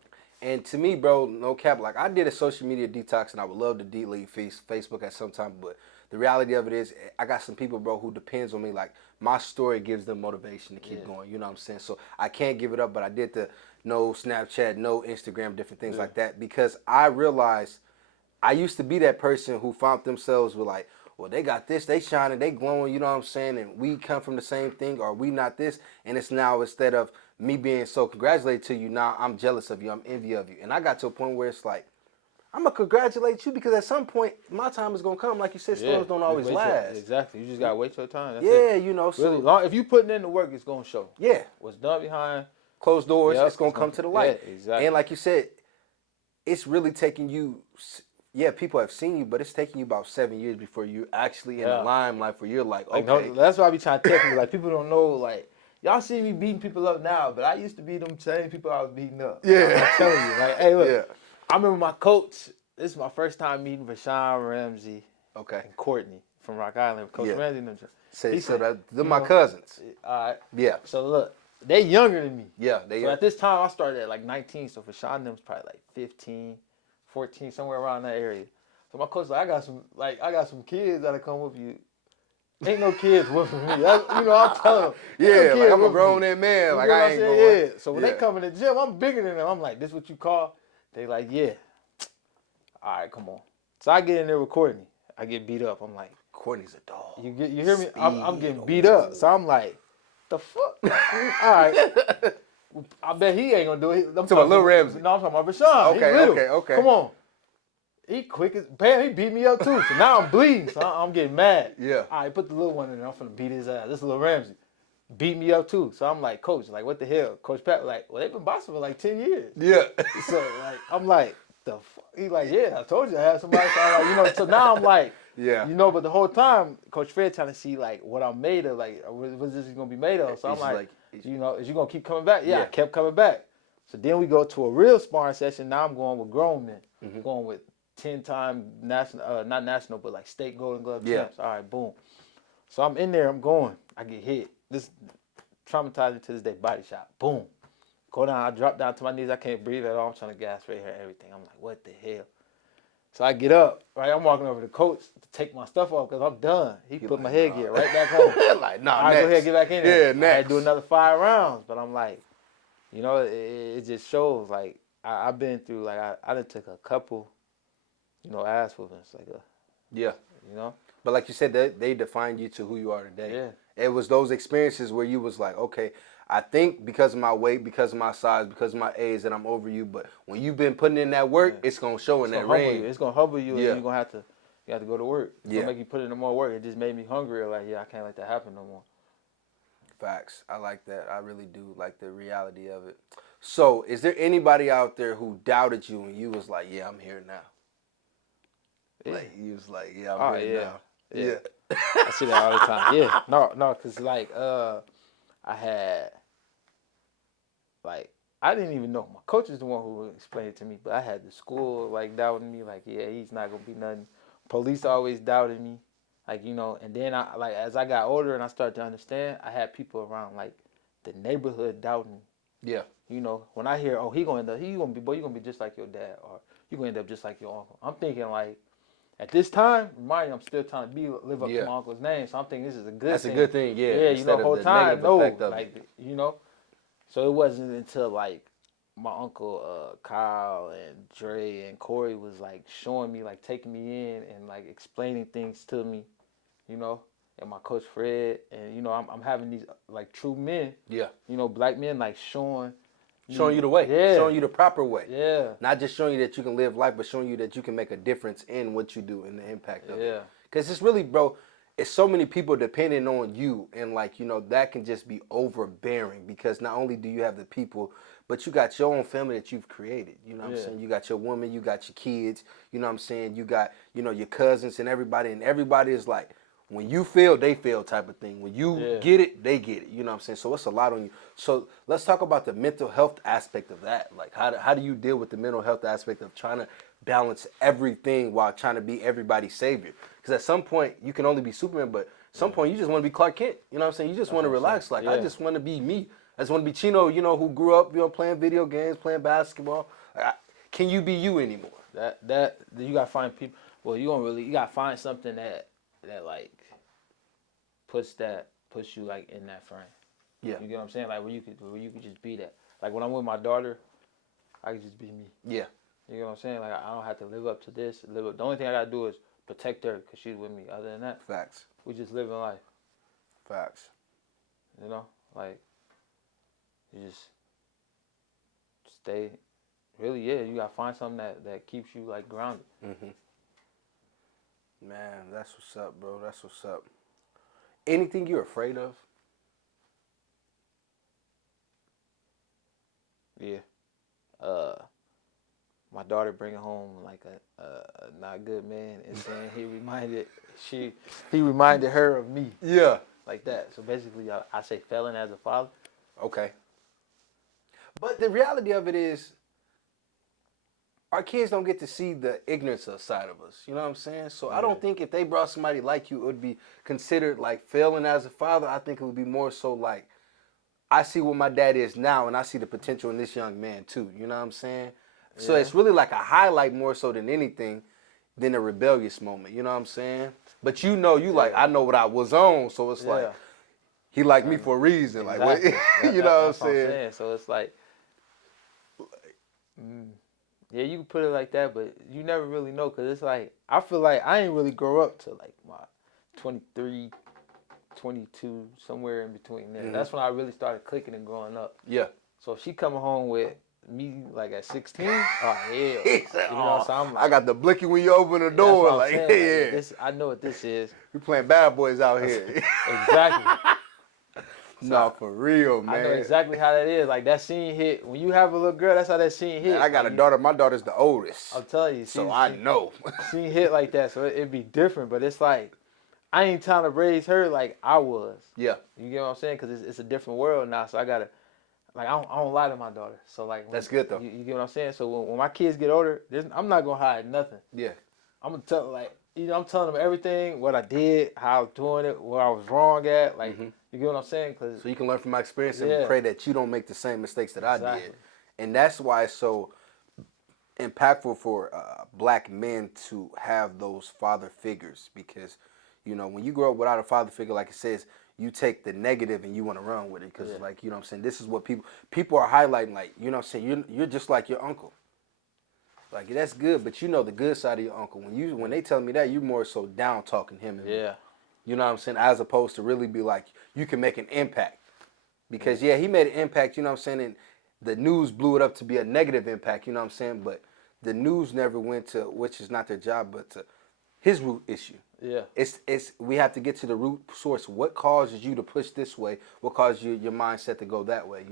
And to me, bro, no cap, like I did a social media detox and I would love to delete Facebook at some time, but the reality of it is I got some people, bro, who depends on me. Like my story gives them motivation to keep going, you know what I'm saying? So I can't give it up, but I did the no Snapchat, no Instagram, different things like that, because I realized I used to be that person who found themselves with like, well, they got this, they shining, they glowing, you know what I'm saying? And we come from the same thing, or we not this. And it's now, instead of me being so congratulated to you, now I'm jealous of you, I'm envy of you. And I got to a point where it's like, I'm going to congratulate you because at some point, my time is going to come. Like you said, storms don't always last. Exactly. You just got to wait your time. That's it. You know. Really, so if you putting in the work, it's going to show. Yeah. What's done behind closed doors, it's going to come to the light. Yeah, exactly. And like you said, it's really taking you... Yeah, people have seen you, but it's taking you about 7 years before you're actually in the limelight where you're like, okay. No, that's why I be trying to tell people, like, people don't know, like, y'all see me beating people up now, but I used to be them same people I was beating up. Yeah. I'm telling you. Like, hey, look, I remember my coach, this is my first time meeting Rashawn Ramsey and Courtney from Rock Island. Coach Ramsey and them. They're my cousins. All right. Yeah. So, look, they younger than me. Yeah. So, at this time, I started at, like, 19, so Rashawn and them's probably, like, 15. 14, somewhere around that area. So my coach like, I got some kids that'll come with you. Ain't no kids with me. I'm telling them. Yeah, like I'm a grown-ass man. You like I ain't going. Yeah. So when they come in the gym, I'm bigger than them. I'm like, this what you call? They like, yeah. All right, come on. So I get in there with Courtney. I get beat up. I'm like, Courtney's a dog. You hear me? I'm getting beat up. So I'm like, the fuck? All right. I bet he ain't gonna do it. I'm talking about Lil Ramsey. No, I'm talking about Rashawn. Okay. Come on. He quick as bam. He beat me up too. So now I'm bleeding. So I'm getting mad. Yeah. All right, put the little one in there. I'm finna beat his ass. This is Lil Ramsey. Beat me up too. So I'm like, Coach, like what the hell? Coach Pat, like, well, they've been boxing for like 10 years. Yeah. So like, I'm like, the fuck? He's like, yeah, I told you I had somebody. So I'm like, so now I'm like, Yeah. but the whole time, Coach Fred trying to see like what I'm made of, like what's this gonna be made of? So I'm like, is you gonna keep coming back? Yeah, I kept coming back. So then we go to a real sparring session. Now I'm going with grown men, going with 10-time national, not national, but like state Golden Glove champs. All right, boom. So I'm in there. I'm going. I get hit. This traumatizing to this day. Body shot. Boom. Go down. I drop down to my knees. I can't breathe at all. I'm trying to gas right here, everything. I'm like, what the hell? So I get up, right? I'm walking over to the coach to take my stuff off because I'm done. He put my headgear right back home. Like, nah, all right, go ahead, get back in there. Yeah, next. I had to do another 5 rounds, but I'm like, it just shows, like, I've been through, like, I done took a couple, ass whoopings, like, But like you said, they defined you to who you are today. Yeah. It was those experiences where you was like, okay, I think because of my weight, because of my size, because of my age that I'm over you. But when you've been putting in that work, it's gonna show in that range. It's gonna humble you, and you're gonna have to go to work. It's gonna Yeah. make you put in more work. It just made me hungrier. Like, I can't let that happen no more. Facts. I like that. I really do like the reality of it. So, is there anybody out there who doubted you and you was like, yeah, I'm here now? Yeah. Like, you was like, yeah, I'm here now. Yeah. I see that all the time. Yeah. No, because, like, I had, like, I didn't even know. My coach is the one who explained it to me, but I had the school, like, doubting me, like, yeah, he's not going to be nothing. Police always doubted me, like, and then, as I got older and I started to understand, I had people around, like, the neighborhood doubting me. Yeah. When I hear, oh, you're going to be just like your dad, or you're going to end up just like your uncle. I'm thinking, like, at this time, mind you, I'm still trying to live up to my uncle's name, so I'm thinking this is a good thing. That's a good thing, yeah. Yeah, Instead the whole of the time, negative effect of like, it. So it wasn't until, like, my uncle Kyle and Dre and Corey was, like, showing me, like, taking me in and, like, explaining things to me, and my coach Fred, and, I'm having these, like, true men, black men, like, showing you the way, showing you the proper way. Yeah. Not just showing you that you can live life, but showing you that you can make a difference in what you do and the impact of it. Because it's really, bro, it's so many people depending on you, and like, that can just be overbearing because not only do you have the people, but you got your own family that you've created. You know what I'm saying? You got your woman, you got your kids, you know what I'm saying? You got, your cousins and everybody is like, when you fail, they fail type of thing. When you get it, they get it. You know what I'm saying? So it's a lot on you. So let's talk about the mental health aspect of that. Like, how do you deal with the mental health aspect of trying to balance everything while trying to be everybody's savior? Because at some point, you can only be Superman, but at some point, you just want to be Clark Kent. You know what I'm saying? You just want to relax. Like, I just want to be me. I just want to be Chino, who grew up, playing video games, playing basketball. Can you be you anymore? That you got to find people. Well, you got to find something that like puts you like in that frame. Yeah. You get what I'm saying? Like where you could just be that. Like when I'm with my daughter, I can just be me. Yeah. You get what I'm saying? Like I don't have to live up to this. The only thing I gotta do is protect her because she's with me. Other than that, facts. We just living life. Facts. Like you just stay. Really, you gotta find something that keeps you like grounded. Man, that's what's up, bro. That's what's up. Anything you're afraid of? Yeah. My daughter bringing home like a not good man and saying he reminded her of me. Yeah. Like that. So basically, I say failing as a father. Okay. But the reality of it is, our kids don't get to see the ignorance side of us. You know what I'm saying? So I don't think if they brought somebody like you, it would be considered like failing as a father. I think it would be more so like, I see what my dad is now, and I see the potential in this young man too. You know what I'm saying? Yeah. So it's really like a highlight more so than anything than a rebellious moment. You know what I'm saying? But like, I know what I was on, so it's like, he liked me for a reason. Exactly. Like, you know what I'm saying? So it's like, yeah, you can put it like that, but you never really know because it's like, I feel like I ain't really grow up to like my 23, 22, somewhere in between there. That's when I really started clicking and growing up. Yeah. So if she coming home with me like at 16, oh hell. So I'm like, I got the blicky when you open the door. Like, yeah. This, I know what this is. We playing bad boys out here. Exactly. No, for real, man. I know exactly how that is. Like that scene hit when you have a little girl. That's how that scene hit. Man, I got a daughter. My daughter's the oldest. I'm telling you, so I know. Scene hit like that, so it'd be different. But it's like I ain't trying to raise her like I was. Yeah. You get what I'm saying? Because it's a different world now. So I gotta like I don't lie to my daughter. So like that's good though. You get what I'm saying? So when my kids get older, I'm not gonna hide nothing. Yeah. I'm gonna tell like I'm telling them everything, what I did, how I was doing it, where I was wrong at. Like you get what I'm saying? Cause so you can learn from my experience and pray that you don't make the same mistakes that I did. And that's why it's so impactful for black men to have those father figures, because when you grow up without a father figure, like it says, you take the negative and you want to run with it, because like what I'm saying, this is what people are highlighting, like what I'm saying, you're just like your uncle. Like that's good, but the good side of your uncle. When they tell me that, you're more so down talking him and me. You know what I'm saying, as opposed to really be like you can make an impact, because he made an impact, you know what I'm saying, and the news blew it up to be a negative impact, you know what I'm saying, but the news never went to, which is not their job, but to his root issue. Yeah. It's we have to get to the root source. What causes you to push this way? What causes your mindset to go that way,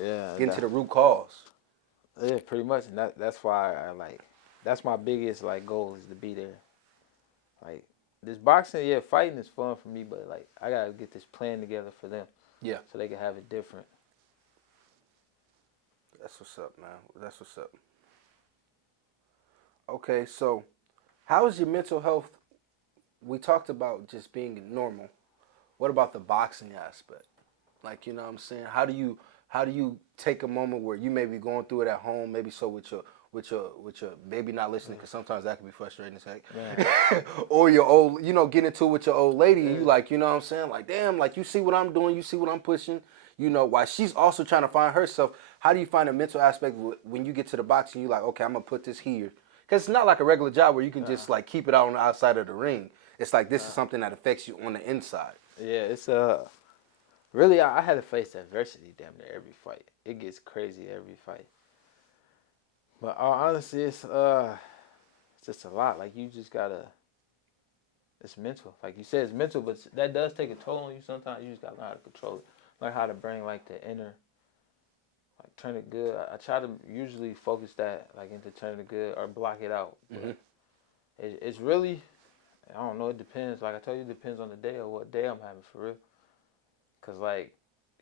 Yeah. Get into the root cause. Yeah, pretty much. And that's why that's my biggest goal, is to be there. Like this boxing, fighting is fun for me, but like I gotta get this plan together for them. Yeah. So they can have it different. That's what's up, man. That's what's up. Okay, so how is your mental health? We talked about just being normal. What about the boxing aspect? Like, what I'm saying? How do you take a moment where you may be going through it at home, maybe so with your baby not listening, because sometimes that can be frustrating as heck. Or your old, getting into it with your old lady, and you like, what I'm saying? Like, damn, like you see what I'm doing, you see what I'm pushing, while she's also trying to find herself. How do you find a mental aspect when you get to the boxing? You like, okay, I'm gonna put this here, because it's not like a regular job where you can just like keep it out on the outside of the ring. It's like this is something that affects you on the inside. Yeah, it's really I had to face adversity damn near every fight. It gets crazy every fight. But honestly, it's just a lot. Like you just gotta. It's mental. Like you said, it's mental, but that does take a toll on you. Sometimes you just gotta know how to control it, like how to bring like the inner. Like turn it good. I try to usually focus that like into turning it good or block it out. But it's really, I don't know. It depends. Like I told you, it depends on the day or what day I'm having for real. Cause like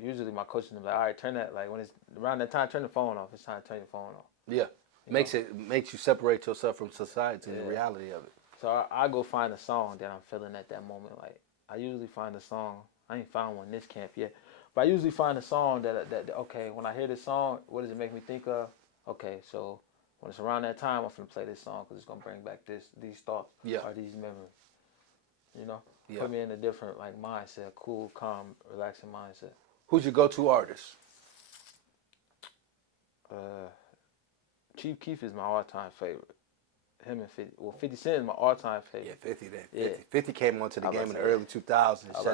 usually my coach is like, all right, turn that. Like when it's around that time, turn the phone off. It's time to turn your phone off. Yeah, makes you separate yourself from society and the reality of it. So I go find a song that I'm feeling at that moment. Like I usually find a song. I ain't found one this camp yet. But I usually find a song that okay, when I hear this song, what does it make me think of? Okay, so when it's around that time, I'm finna play this song because it's gonna bring back these thoughts or these memories. Put me in a different mindset, cool, calm, relaxing mindset. Who's your go-to artist? Chief Keef is my all-time favorite. Him and 50. Well, 50 Cent is my all-time favorite. Yeah, 50. 50 came onto the game in the early 2000s.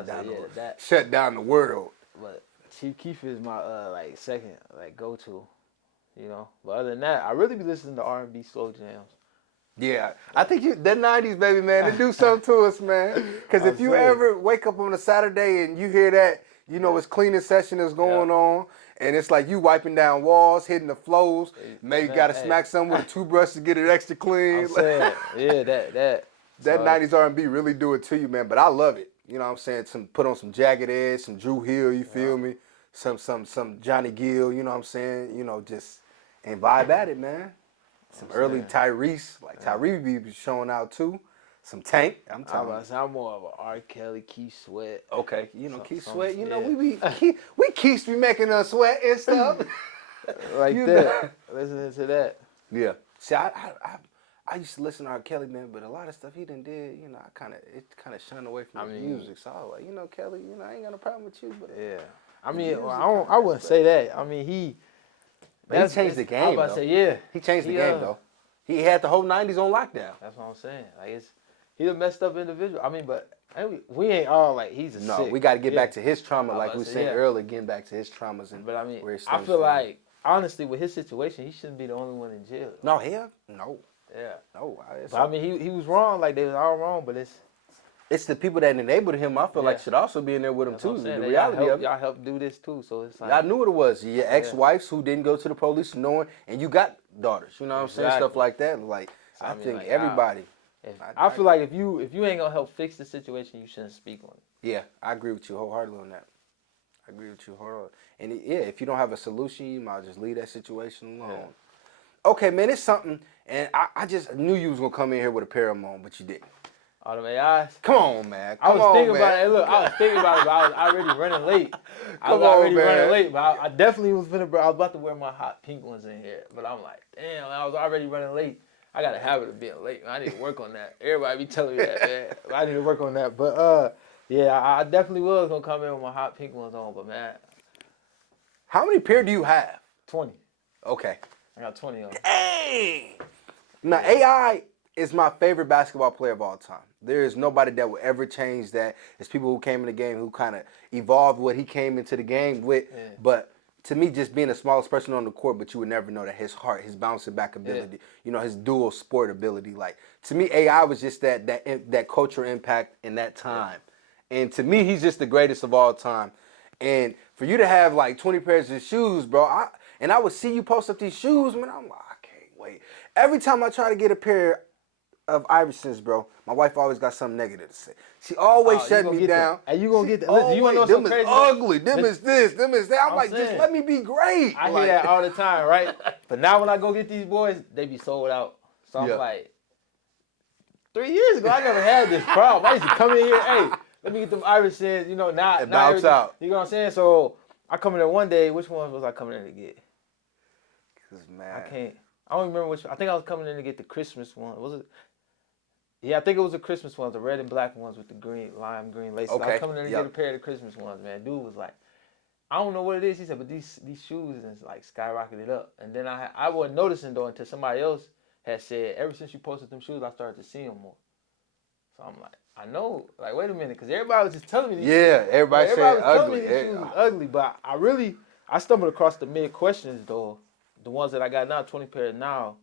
Shut down the world. But Chief Keef is my second go-to, But other than that, I really be listening to R&B slow jams. Yeah, I think that 90s, baby, man, it do something to us, man. Because if you ever wake up on a Saturday and you hear that, it's cleaning session is going on, and it's like you wiping down walls, hitting the floors. Maybe you got to smack something with a toothbrush to get it extra clean. I'm saying, that 90s R&B really do it to you, man. But I love it. You know what I'm saying? Put on some Jagged Edge, some Drew Hill, you feel me? Some Johnny Gill, you know what I'm saying? Just and vibe at it, man. Some early Tyrese, Tyrese be showing out too. Some Tank, I'm telling you. I'm more of a R. Kelly, Keith Sweat. Okay, Keith Sweat, we Keiths be making us sweat and stuff. Listening to that. Yeah. See, I used to listen to R. Kelly, man, but a lot of stuff he done did, it kind of shunned away from his music. So I was like, Kelly, I ain't got no problem with you, but yeah. I mean, I wouldn't say that. I mean, he changed the game. I was about to say, he changed the game though. He had the whole 90s on lockdown. That's what I'm saying. He's a messed up individual. I mean, but we ain't all he's a sick. We got to get back to his trauma, like we said earlier, getting back to his traumas. But I mean, I feel like honestly, with his situation, he shouldn't be the only one in jail. No, hell, no. Yeah. No. But I mean, he was wrong. They was all wrong. But It's the people that enabled him. I feel like should also be in there with him too. The reality of it. Y'all help do this too. So it's like y'all knew what it was. Your ex-wives who didn't go to the police knowing, and you got daughters. You know what I'm saying? Stuff like that. Like so I think like, everybody. I feel like if you ain't gonna help fix the situation, you shouldn't speak on it. Yeah, I agree with you wholeheartedly on that. And if you don't have a solution, you might just leave that situation alone. Yeah. Okay, man, it's something, and I just knew you was gonna come in here with a pair of them on, but you didn't. All them AIs? Come on, man. I was thinking about it. Look, I was thinking about it, but I was already running late. Running late, but I definitely was finna. I was about to wear my hot pink ones in here, but I'm like, damn, I was already running late. I got a habit of being late. I need to work on that. Everybody be telling me that, man. I need to work on that. But yeah, I definitely was gonna come in with my hot pink ones on, but man. How many pair do you have? 20. Okay. I got 20 of them. Hey! Now, AI is my favorite basketball player of all time. There is nobody that will ever change that. It's people who came in the game who kind of evolved what he came into the game with. Yeah. But to me, just being the smallest person on the court, but you would never know that his heart, his bouncing back ability, his dual sport ability. Like, to me, AI was just that cultural impact in that time. Yeah. And to me, he's just the greatest of all time. And for you to have like 20 pairs of shoes, bro, I would see you post up these shoes, man. I'm like, I can't wait. Every time I try to get a pair of Iversons, bro, my wife always got something negative to say. She always shut me down. And you gonna get that? Listen, you wanna know something crazy? Them is ugly. Them is this. Them is that. I'm like, just let me be great. I hear that all the time, right? But now when I go get these boys, they be sold out. So I'm like, 3 years ago, I never had this problem. I used to come in here, hey. Let me get them Iversons, now bounce out. You know what I'm saying? So I come in there one day. Which ones was I coming in to get? Cause man, I don't remember which. I think I was coming in to get the Christmas one. Was it? Yeah, I think it was the Christmas ones, the red and black ones with the lime green laces. Okay. I was coming in to get a pair of the Christmas ones, man. Dude was like, I don't know what it is. He said, but these shoes is like skyrocketed up. And then I wasn't noticing though until somebody else had said, ever since you posted them shoes, I started to see them more. So I'm like, I know, like, wait a minute, because everybody was just telling me these shoes. Everybody was ugly. telling me these shoes was ugly, but I stumbled across the mid questions, though, the ones that I got now, 20 pairs now,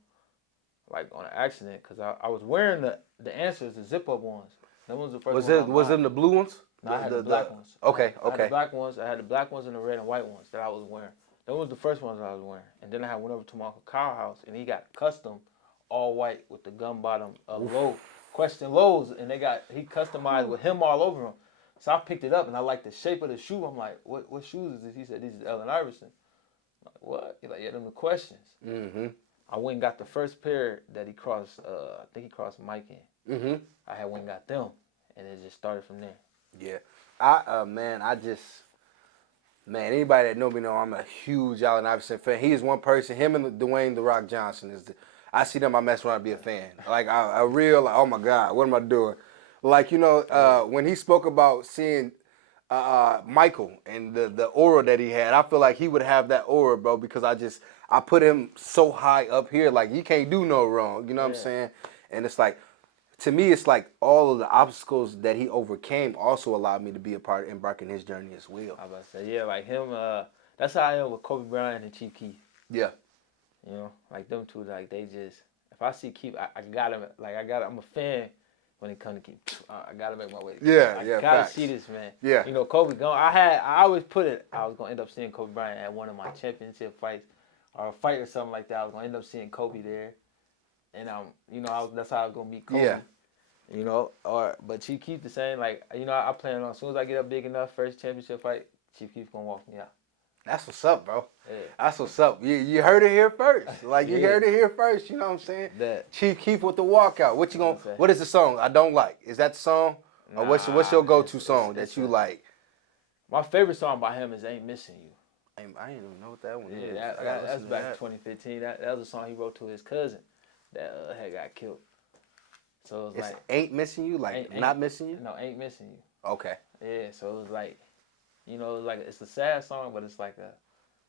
like, on an accident, because I was wearing the answers, the zip-up ones. That was the first one. Was them the blue ones? No, I had the black ones. Okay. I had the black ones. I had the black ones and the red and white ones that I was wearing. Those was the first ones I was wearing. And then I went over to my Uncle Kyle's house, and he got custom, all white with the gun bottom low. Question lows, and he customized with him all over them. So I picked it up, and I liked the shape of the shoe. I'm like, what shoes is this? He said, these is Allen Iverson. I'm like, what? He's like, yeah, them the questions. Mm-hmm. I went and got the first pair that he crossed, I think he crossed Mike in. Mm-hmm. I had went and got them, and it just started from there. Yeah. Anybody that know me know I'm a huge Allen Iverson fan. He is one person, him and Dwayne "The Rock" Johnson I see them, I mess around and be a fan. Like, I real, like, oh my God, what am I doing? Like, when he spoke about seeing Michael and the aura that he had, I feel like he would have that aura, bro, because I put him so high up here, like, he can't do no wrong, you know what I'm saying? And it's like, to me, it's like all of the obstacles that he overcame also allowed me to be a part of embarking his journey as well. I was about to say, yeah, like him, that's how I am with Kobe Bryant and Chief Keef. Yeah. Like them two, like they just, if I see Keith, I'm a fan when it comes to Keith. I gotta make my way. I gotta see this, man. Yeah. Kobe gone. I always put it, I was gonna end up seeing Kobe Bryant at one of my championship fights or a fight or something like that. I was gonna end up seeing Kobe there. And that's how I was gonna meet Kobe. Yeah. But Chief Keef the same, like, I plan on as soon as I get up big enough, first championship fight, Chief Keef gonna walk me out. That's what's up, bro. Yeah. That's what's up. You heard it here first. Like, you heard it here first, you know what I'm saying? Chief Keef with the walkout. What is the song I don't like? Is that the song? Or what's your go-to song that you like? My favorite song by him is Ain't Missing You. I didn't even know what that one is. That's back in 2015. That was a song he wrote to his cousin that had got killed. So it was like... Ain't Missing You? Like, not missing you? No, Ain't Missing You. Okay. Yeah, so it was like... it's a sad song, but it's like a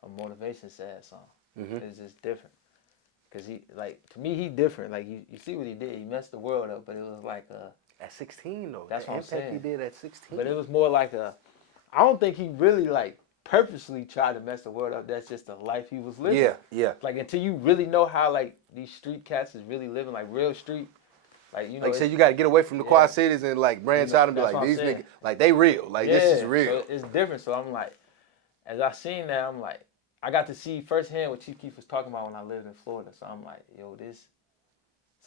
motivation sad song. Mm-hmm. It's just different. Because to me, he different. Like, you see what he did. He messed the world up, but it was like at 16, though. That's what I'm saying. He did at 16. But it was more like I don't think he really, purposely tried to mess the world up. That's just the life he was living. Yeah. Like, until you really know how, these street cats is really living, like, real street, Like, you know, Like you said, you got to get away from the Quad yeah. Cities and like branch out and be That's like, what I'm these saying. niggas, like they real. Like this is real. So it's different. So I'm like, as I seen that, I'm like, I got to see firsthand what Chief Keef was talking about when I lived in Florida. So I'm like, yo, this.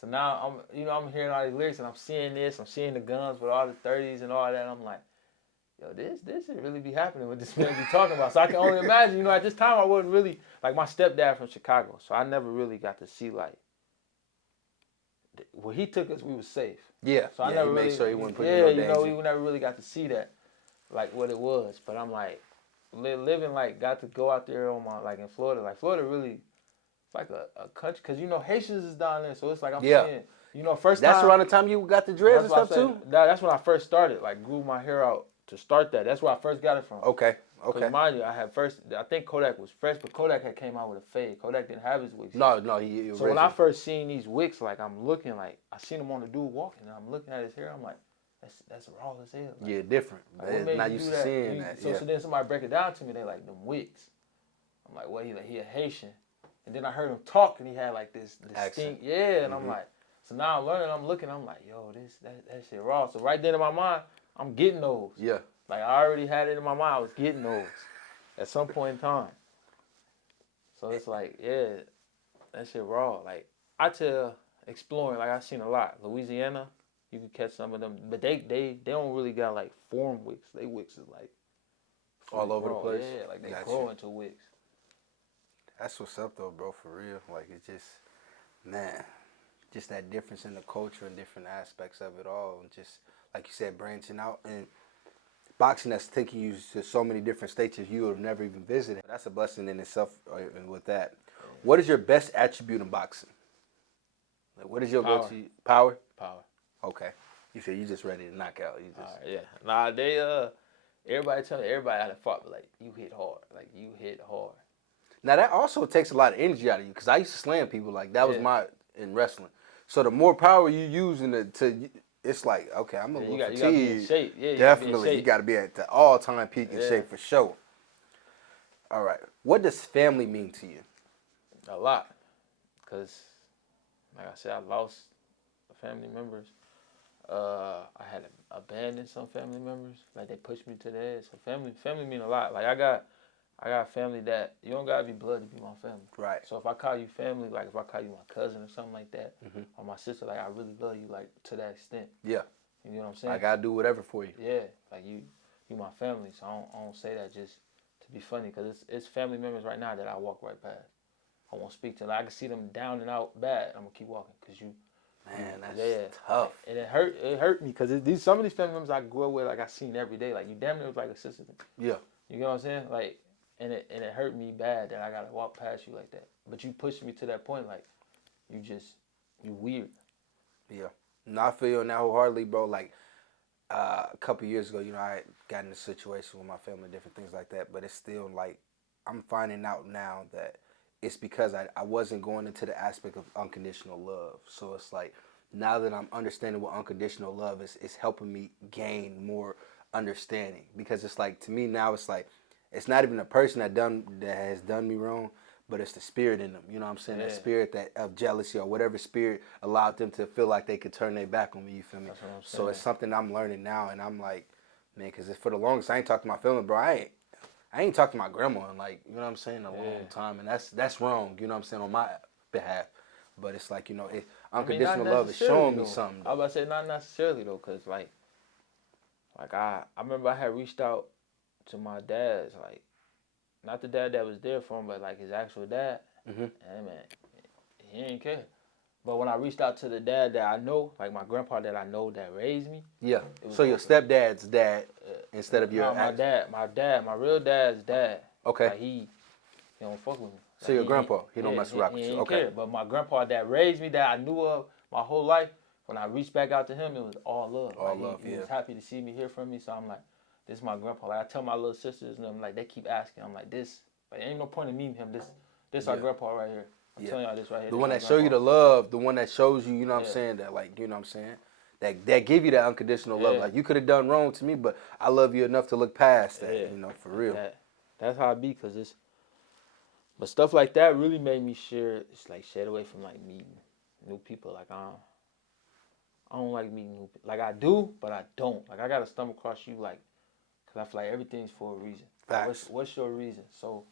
So now I'm hearing all these lyrics and I'm seeing this. I'm seeing the guns with all the 30s and all that. I'm like, yo, this should really be happening what this man be talking about. So I can only imagine, you know, at this time I wasn't really, like my stepdad from Chicago. So I never really got to see like, where he took us, we was safe. Yeah. So I never he really, made sure he wasn't putting you in no danger. we never really got to see that, like what it was. But I'm like, living like, got to go out there on my, like in Florida. Like Florida really, it's like a country, because you know Haitians is down there. So it's like I'm seeing, you know, first That's time. around the time you got the dreads and stuff too? That's when I first started, like grew my hair out to start that. That's where I first got it from. Okay. Because mind you, I think Kodak was fresh, but Kodak had came out with a fade. Kodak didn't have his wigs. No, So when I first seen these wigs, like I'm looking, like I seen him on the dude walking, and I'm looking at his hair. I'm like, that's raw as hell. Like, yeah, different. Like, not used to seeing that. So then somebody break it down to me. They like them wigs. I'm like, well, he a Haitian, and then I heard him talk, and he had like this distinct, and I'm like, so now I'm learning. I'm looking. I'm like, yo, that shit raw. So right then in my mind, I'm getting those. Yeah. Like I already had it in my mind. I was getting those at some point in time. So it's like, yeah, that shit raw. Like I tell exploring, like I seen a lot. Louisiana, you can catch some of them, but they don't really got like form wigs. They wigs is like all over the place. Yeah, like they grow into wigs. That's what's up though, bro. For real. Like it's just, man, just that difference in the culture and different aspects of it all, and just like you said, branching out and boxing that's taking you to so many different states that you have never even visited. That's a blessing in itself. And with that, what is your best attribute in boxing? Like, what is your go-to power? Power. Okay. You said you just ready to knock out. You just yeah. Nah, they everybody tell me everybody out of fought, but like you hit hard. Like you hit hard. Now that also takes a lot of energy out of you, because I used to slam people. Like that was my in wrestling. So the more power you use it's like, okay, I'm a little fatigued. You gotta be in shape. Yeah, definitely. You gotta be at the all-time peak in shape for sure. All right. What does family mean to you? A lot. Because, like I said, I lost family members. I had abandoned some family members. Like they pushed me to the edge. So family mean a lot. Like I got family that you don't gotta be blood to be my family. Right. So if I call you family, like if I call you my cousin or something like that, or my sister, like I really love you, like to that extent. Yeah. You know what I'm saying? I gotta do whatever for you. Yeah. Like you my family. So I don't say that just to be funny, because it's family members right now that I walk right past. I won't speak to them. I can see them down and out bad. I'm gonna keep walking because you. Man, that's tough. And it hurt me because some of these family members I grew up with, like I seen every day. Like you damn near was like a sister. Yeah. You know what I'm saying? Like, and it hurt me bad that I gotta walk past you like that. But you pushed me to that point, like you weird. Yeah. No, I feel you on that wholeheartedly, bro. Like a couple years ago, you know, I got in a situation with my family, different things like that. But it's still like I'm finding out now that it's because I wasn't going into the aspect of unconditional love. So it's like now that I'm understanding what unconditional love is, it's helping me gain more understanding. Because it's like, to me now, it's like, it's not even a person that has done me wrong, but it's the spirit in them. You know what I'm saying? Yeah. That spirit of jealousy or whatever spirit allowed them to feel like they could turn their back on me. You feel me? That's what I'm saying. So it's something I'm learning now, and I'm like, man, because for the longest I ain't talked to my family, bro. I ain't talked to my grandma in, like, you know what I'm saying, a long time, and that's wrong. You know what I'm saying, on my behalf. But it's like, you know, unconditional love is showing me something. I was about to say not necessarily though, cause like I remember I had reached out to my dad's, like, not the dad that was there for him, but like his actual dad. And man, he didn't care. But when I reached out to the dad that I know, like my grandpa that I know that raised me. Yeah. So your stepdad's dad instead of your. No, my real dad's dad. Okay. Like he don't fuck with me. Like so your grandpa, he don't mess around with you. Okay. Care. But my grandpa that raised me, that I knew of my whole life, when I reached back out to him, it was all love. All love. He was happy to see me, hear from me. So I'm like, this is my grandpa. Like I tell my little sisters and them, like they keep asking. I'm like, this. Like ain't no point in meeting him. This our grandpa right here. I'm telling y'all this right here. The one that show you the love, the one that shows you, you know what I'm saying, that like, you know what I'm saying, that give you that unconditional love. Like you could have done wrong to me, but I love you enough to look past that, you know, for real. That's how I be, cause it's. But stuff like that really made me shed away from like meeting new people. Like I don't like meeting new people. Like, I do, but I don't. Like, I got to stumble across you, like, because I feel like everything's for a reason. Like, what's your reason? So,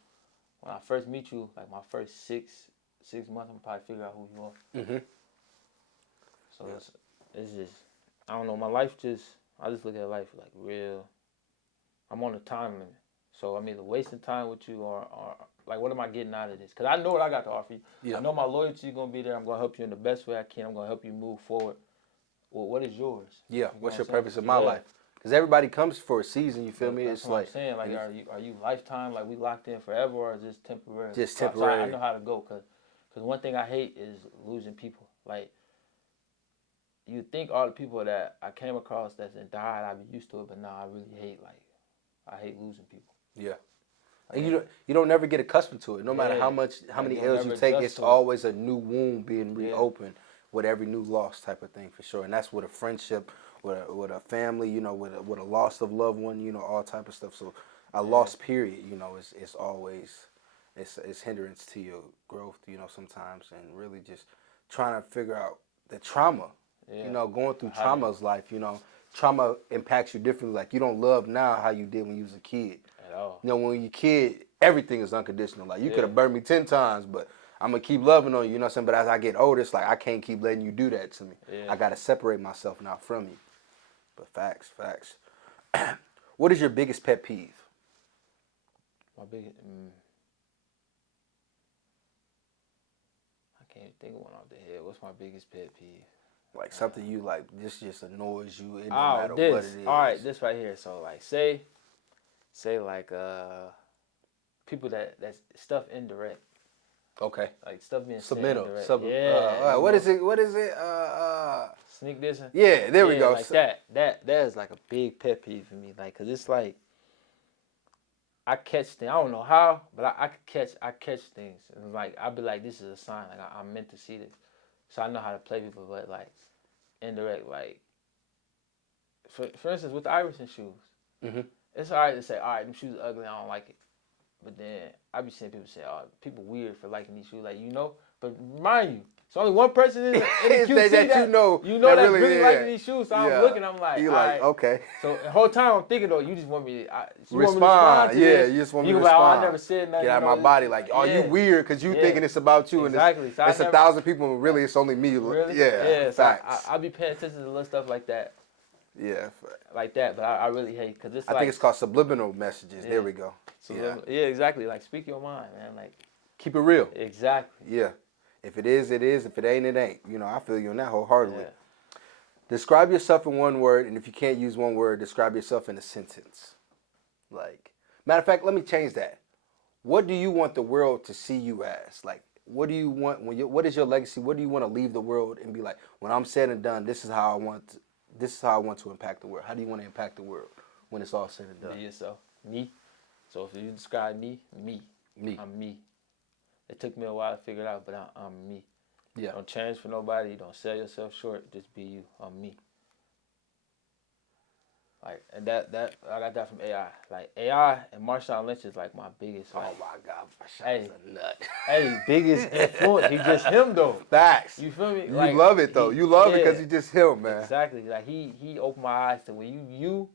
when I first meet you, like, my first six months, I'm probably figure out who you are. Mm-hmm. So, it's just, I don't know, my life I just look at life like real. I'm on a time limit. So, I'm either wasting time with you or like, what am I getting out of this? Because I know what I got to offer you. Yeah. I know my loyalty is going to be there. I'm going to help you in the best way I can. I'm going to help you move forward. Well, what is yours? Yeah, what's your purpose in my life? Because everybody comes for a season, you feel me? That's what I'm saying. Like, are you lifetime, like we locked in forever, or is this temporary? Just temporary. So I know how to go, because one thing I hate is losing people. Like, you think all the people that I came across that's died, I'd be used to it, but I really hate, I hate losing people. Yeah. And you don't never get accustomed to it. No matter how many L's you take, it's always a new wound being reopened with every new loss type of thing, for sure. And that's with a friendship, with a family, you know, with a loss of loved one, you know, all type of stuff. So a loss period, you know, it's always it's hindrance to your growth, you know, sometimes, and really just trying to figure out the trauma. You know, going through trauma's life, you know, trauma impacts you differently. Like, you don't love now how you did when you was a kid. At all. You know, when you're a kid, everything is unconditional. Like, you could have burned me 10 times, but I'm going to keep loving on you, you know what I'm saying? But as I get older, it's like, I can't keep letting you do that to me. I got to separate myself now from you. But facts. What is your biggest pet peeve? My biggest... I can't think of one off the head. What's my biggest pet peeve? Like, something you like, this just annoys you, it no matter what it is. All right, this right here. So, like, say like, people that's stuff indirect. Okay. Like, stuff being indirect. What is it? Sneak dissing. Yeah, there we go. Like that is like a big pet peeve for me. Like, 'cause it's like, I catch things. I don't know how, but I catch things. And like, I'll be like, this is a sign. Like, I'm meant to see this. So I know how to play people, but like, indirect, like, for instance, with the Iverson shoes, it's all right to say, all right, them shoes are ugly, I don't like it. But then I be seeing people say, oh, people weird for liking these shoes, like, you know. But mind you, it's only one person in the QC that you know that really liking these shoes. So I'm looking, I'm like, you all right. Okay. So the whole time I'm thinking, though, you just want me to respond. To this. You just want me to respond. Like, oh, I never said nothing. Get out of my body. Like, oh, you weird because you thinking it's about you. Exactly. And it's 1,000 people, and really it's only me. Really? Yeah. Facts. So I be paying attention to little stuff like that. Yeah. Like that, but I really hate, because it's like, I think it's called subliminal messages. There we go. Yeah, exactly. Like, speak your mind, man. Like, keep it real. Exactly. Yeah. If it is, it is. If it ain't, it ain't. You know, I feel you on that wholeheartedly. Describe yourself in one word, and if you can't use one word, describe yourself in a sentence. Like, matter of fact, let me change that. What do you want the world to see you as? Like, what do you want what is your legacy? What do you want to leave the world and be like, when I'm said and done, this is how I want to impact the world. How do you want to impact the world when it's all said and done? Be yourself. Me. So if you describe me. I'm me. It took me a while to figure it out, but I'm me. Yeah. Don't change for nobody. Don't sell yourself short. Just be you. I'm me. Like, and that I got that from AI. Like, AI and Marshawn Lynch is like my biggest. Like, oh my God, Marshawn's a nut. Biggest influence. He just him though. Facts. You feel me? You love it though. You love it because he just him, man. Exactly. Like, he opened my eyes to when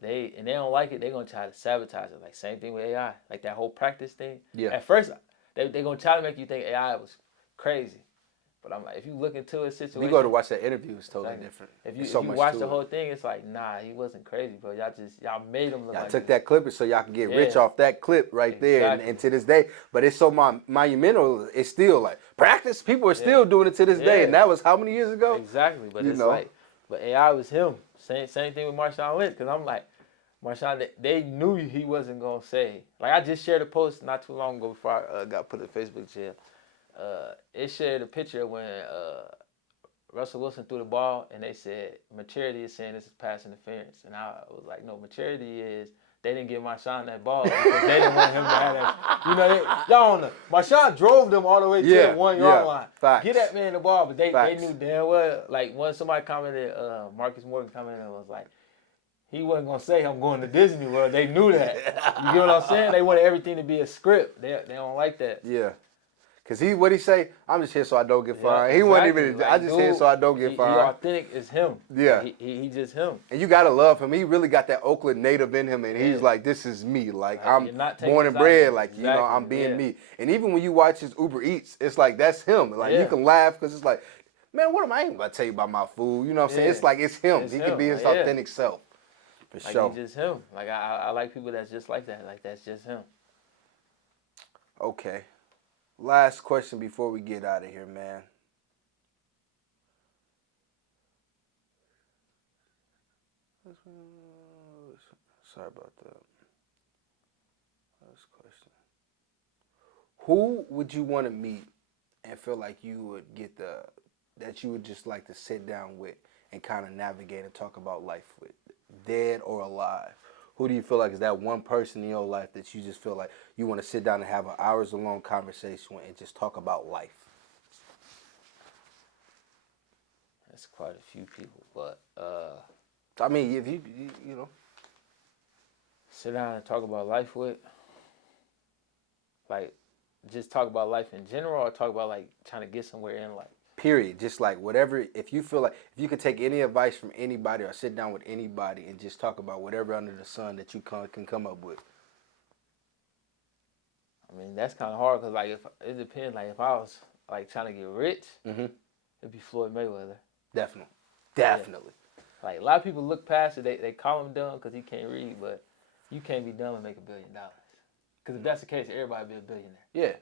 they don't like it, they're gonna try to sabotage it. Like, same thing with AI. Like, that whole practice thing. Yeah. At first, they're gonna try to make you think AI was crazy. But I'm like, if you look into a situation, you go to watch that interview, it's totally different. If you watch the whole thing, it's like, nah, he wasn't crazy, bro. Y'all made him look like. Y'all took that clip so y'all can get rich off that clip right there, and to this day. But it's so monumental. It's still like practice. People are still doing it to this day, and that was how many years ago? Exactly, but it's like, but AI was him. Same thing with Marshawn Lynch, because I'm like, Marshawn, they knew he wasn't gonna say. Like, I just shared a post not too long ago before I got put in Facebook jail. It shared a picture when Russell Wilson threw the ball, and they said maturity is saying this is pass interference, and I was like, no, maturity is they didn't give Marshawn that ball because they didn't want him to have that. You know, y'all don't know. Marshawn drove them all the way to the 1 yard line. Facts. Get that man the ball, but they knew damn well. Like, when somebody commented, Marcus Morgan commented, and was like, he wasn't gonna say I'm going to Disney World. They knew that. You get what I'm saying? They wanted everything to be a script. They don't like that. Yeah. Cause what he say? I'm just here so I don't get fired. He wasn't even. Like, I just here so I don't get fired. He authentic is him. Yeah. Like, he just him. And you gotta love him. He really got that Oakland native in him, and he's like, this is me. Like I'm born and bred. Like you know, I'm being me. And even when you watch his Uber Eats, it's like that's him. Like you can laugh because it's like, man, what am I even about to tell you about my food? You know what I'm saying? It's like it's him. He can be his authentic self. For sure. He's just him. Like I like people that's just like that. Like that's just him. Okay. Last question before we get out of here, man. Sorry about that. Last question. Who would you want to meet and feel like you would get that you would just like to sit down with and kind of navigate and talk about life with, dead or alive? Who do you feel like is that one person in your life that you just feel like you want to sit down and have an hours-long conversation with and just talk about life? That's quite a few people, but I mean, if you know, sit down and talk about life with, like, just talk about life in general, or talk about like trying to get somewhere in life. Period. Just like whatever, if you feel like, if you could take any advice from anybody or sit down with anybody and just talk about whatever under the sun that you can come up with. I mean, that's kind of hard because, like, it depends. Like, if I was, like, trying to get rich, it'd be Floyd Mayweather. Definitely. Yeah. Like, a lot of people look past it. They call him dumb because he can't read, but you can't be dumb and make $1 billion. Because if that's the case, everybody be a billionaire. Yeah.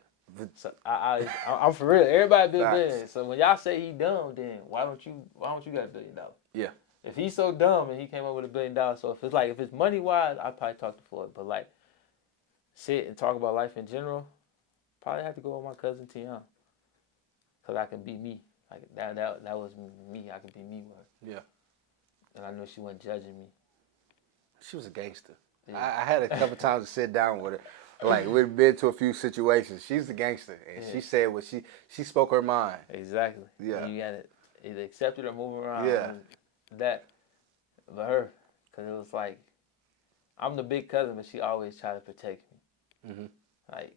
So I'm for real. Everybody be a billionaire. So when y'all say he dumb, then why don't you got $1 billion? Yeah. If he's so dumb and he came up with $1 billion, so if it's money wise, I'd probably talk to Floyd. But like, sit and talk about life in general, probably have to go with my cousin Tion, cause I can be me. Like that was me. I could be me with her. Yeah. And I know she wasn't judging me. She was a gangster. Yeah. I had a couple times to sit down with her. Like we've been to a few situations. She's a gangster, and she said what she spoke her mind. Exactly. Yeah. And you got it either accepted or move around. Yeah. That, but her, cause it was like, I'm the big cousin, but she always tried to protect me. Mm-hmm. Like,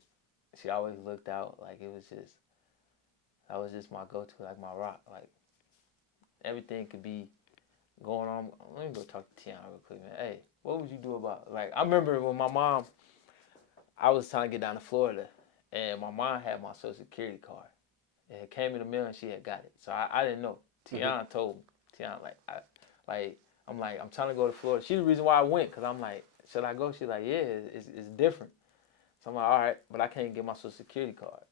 she always looked out. Like that was just my go-to, like my rock. Like everything could be going on. Let me go talk to Tion real quick, man. Hey, what would you do about? Like, I remember when my mom. I was trying to get down to Florida, and my mom had my Social Security card. And it came in the mail, and she had got it. So I didn't know. Tion told me. Tion, I'm trying to go to Florida. She's the reason why I went, because I'm like, should I go? She's like, yeah, it's different. So I'm like, all right, but I can't get my Social Security card.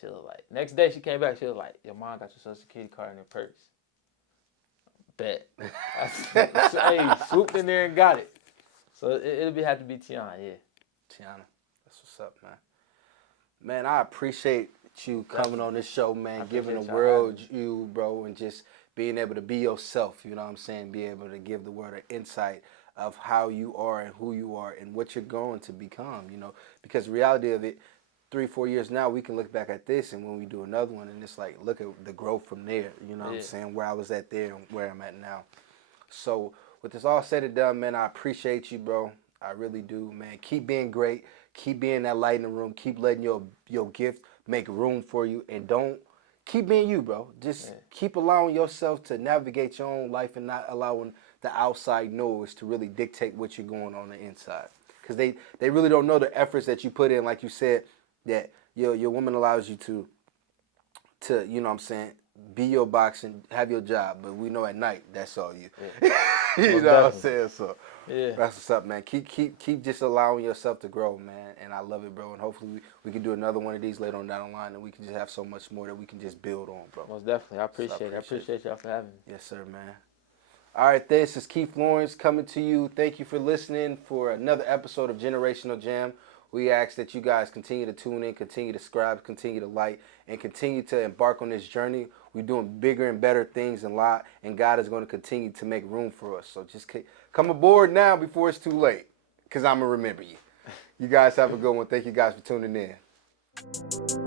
She was like, next day she came back, she was like, your mom got your Social Security card in her purse. Bet. Hey, swooped in there and got it. So it'll have to be Tion, yeah. Tiana, that's what's up, man. Man, I appreciate you coming on this show, man, giving the world you, bro, and just being able to be yourself, you know what I'm saying? Be able to give the world an insight of how you are and who you are and what you're going to become, you know? Because the reality of it, 3-4 years now, we can look back at this, and when we do another one, and it's like, look at the growth from there, you know what I'm saying? Where I was at there and where I'm at now. So with this all said and done, man, I appreciate you, bro. I really do, man. Keep being great. Keep being that light in the room. Keep letting your gift make room for you. And don't keep being you, bro. Just keep allowing yourself to navigate your own life and not allowing the outside noise to really dictate what you're going on the inside. Because they really don't know the efforts that you put in. Like you said, that your woman allows you to, you know what I'm saying, be your box and have your job. But we know at night, that's all you. Yeah. You know what I'm saying? So that's what's up, man. Keep just allowing yourself to grow, man. And I love it, bro. And hopefully we can do another one of these later on down the line, and we can just have so much more that we can just build on, bro. Most definitely. I appreciate it. I appreciate y'all for having me. Yes, sir, man. All right, this is Keith Lawrence coming to you. Thank you for listening for another episode of Generational Jam. We ask that you guys continue to tune in, continue to subscribe, continue to like, and continue to embark on this journey. We're doing bigger and better things in life, and God is going to continue to make room for us. So just come aboard now before it's too late, because I'm going to remember you. You guys have a good one. Thank you guys for tuning in.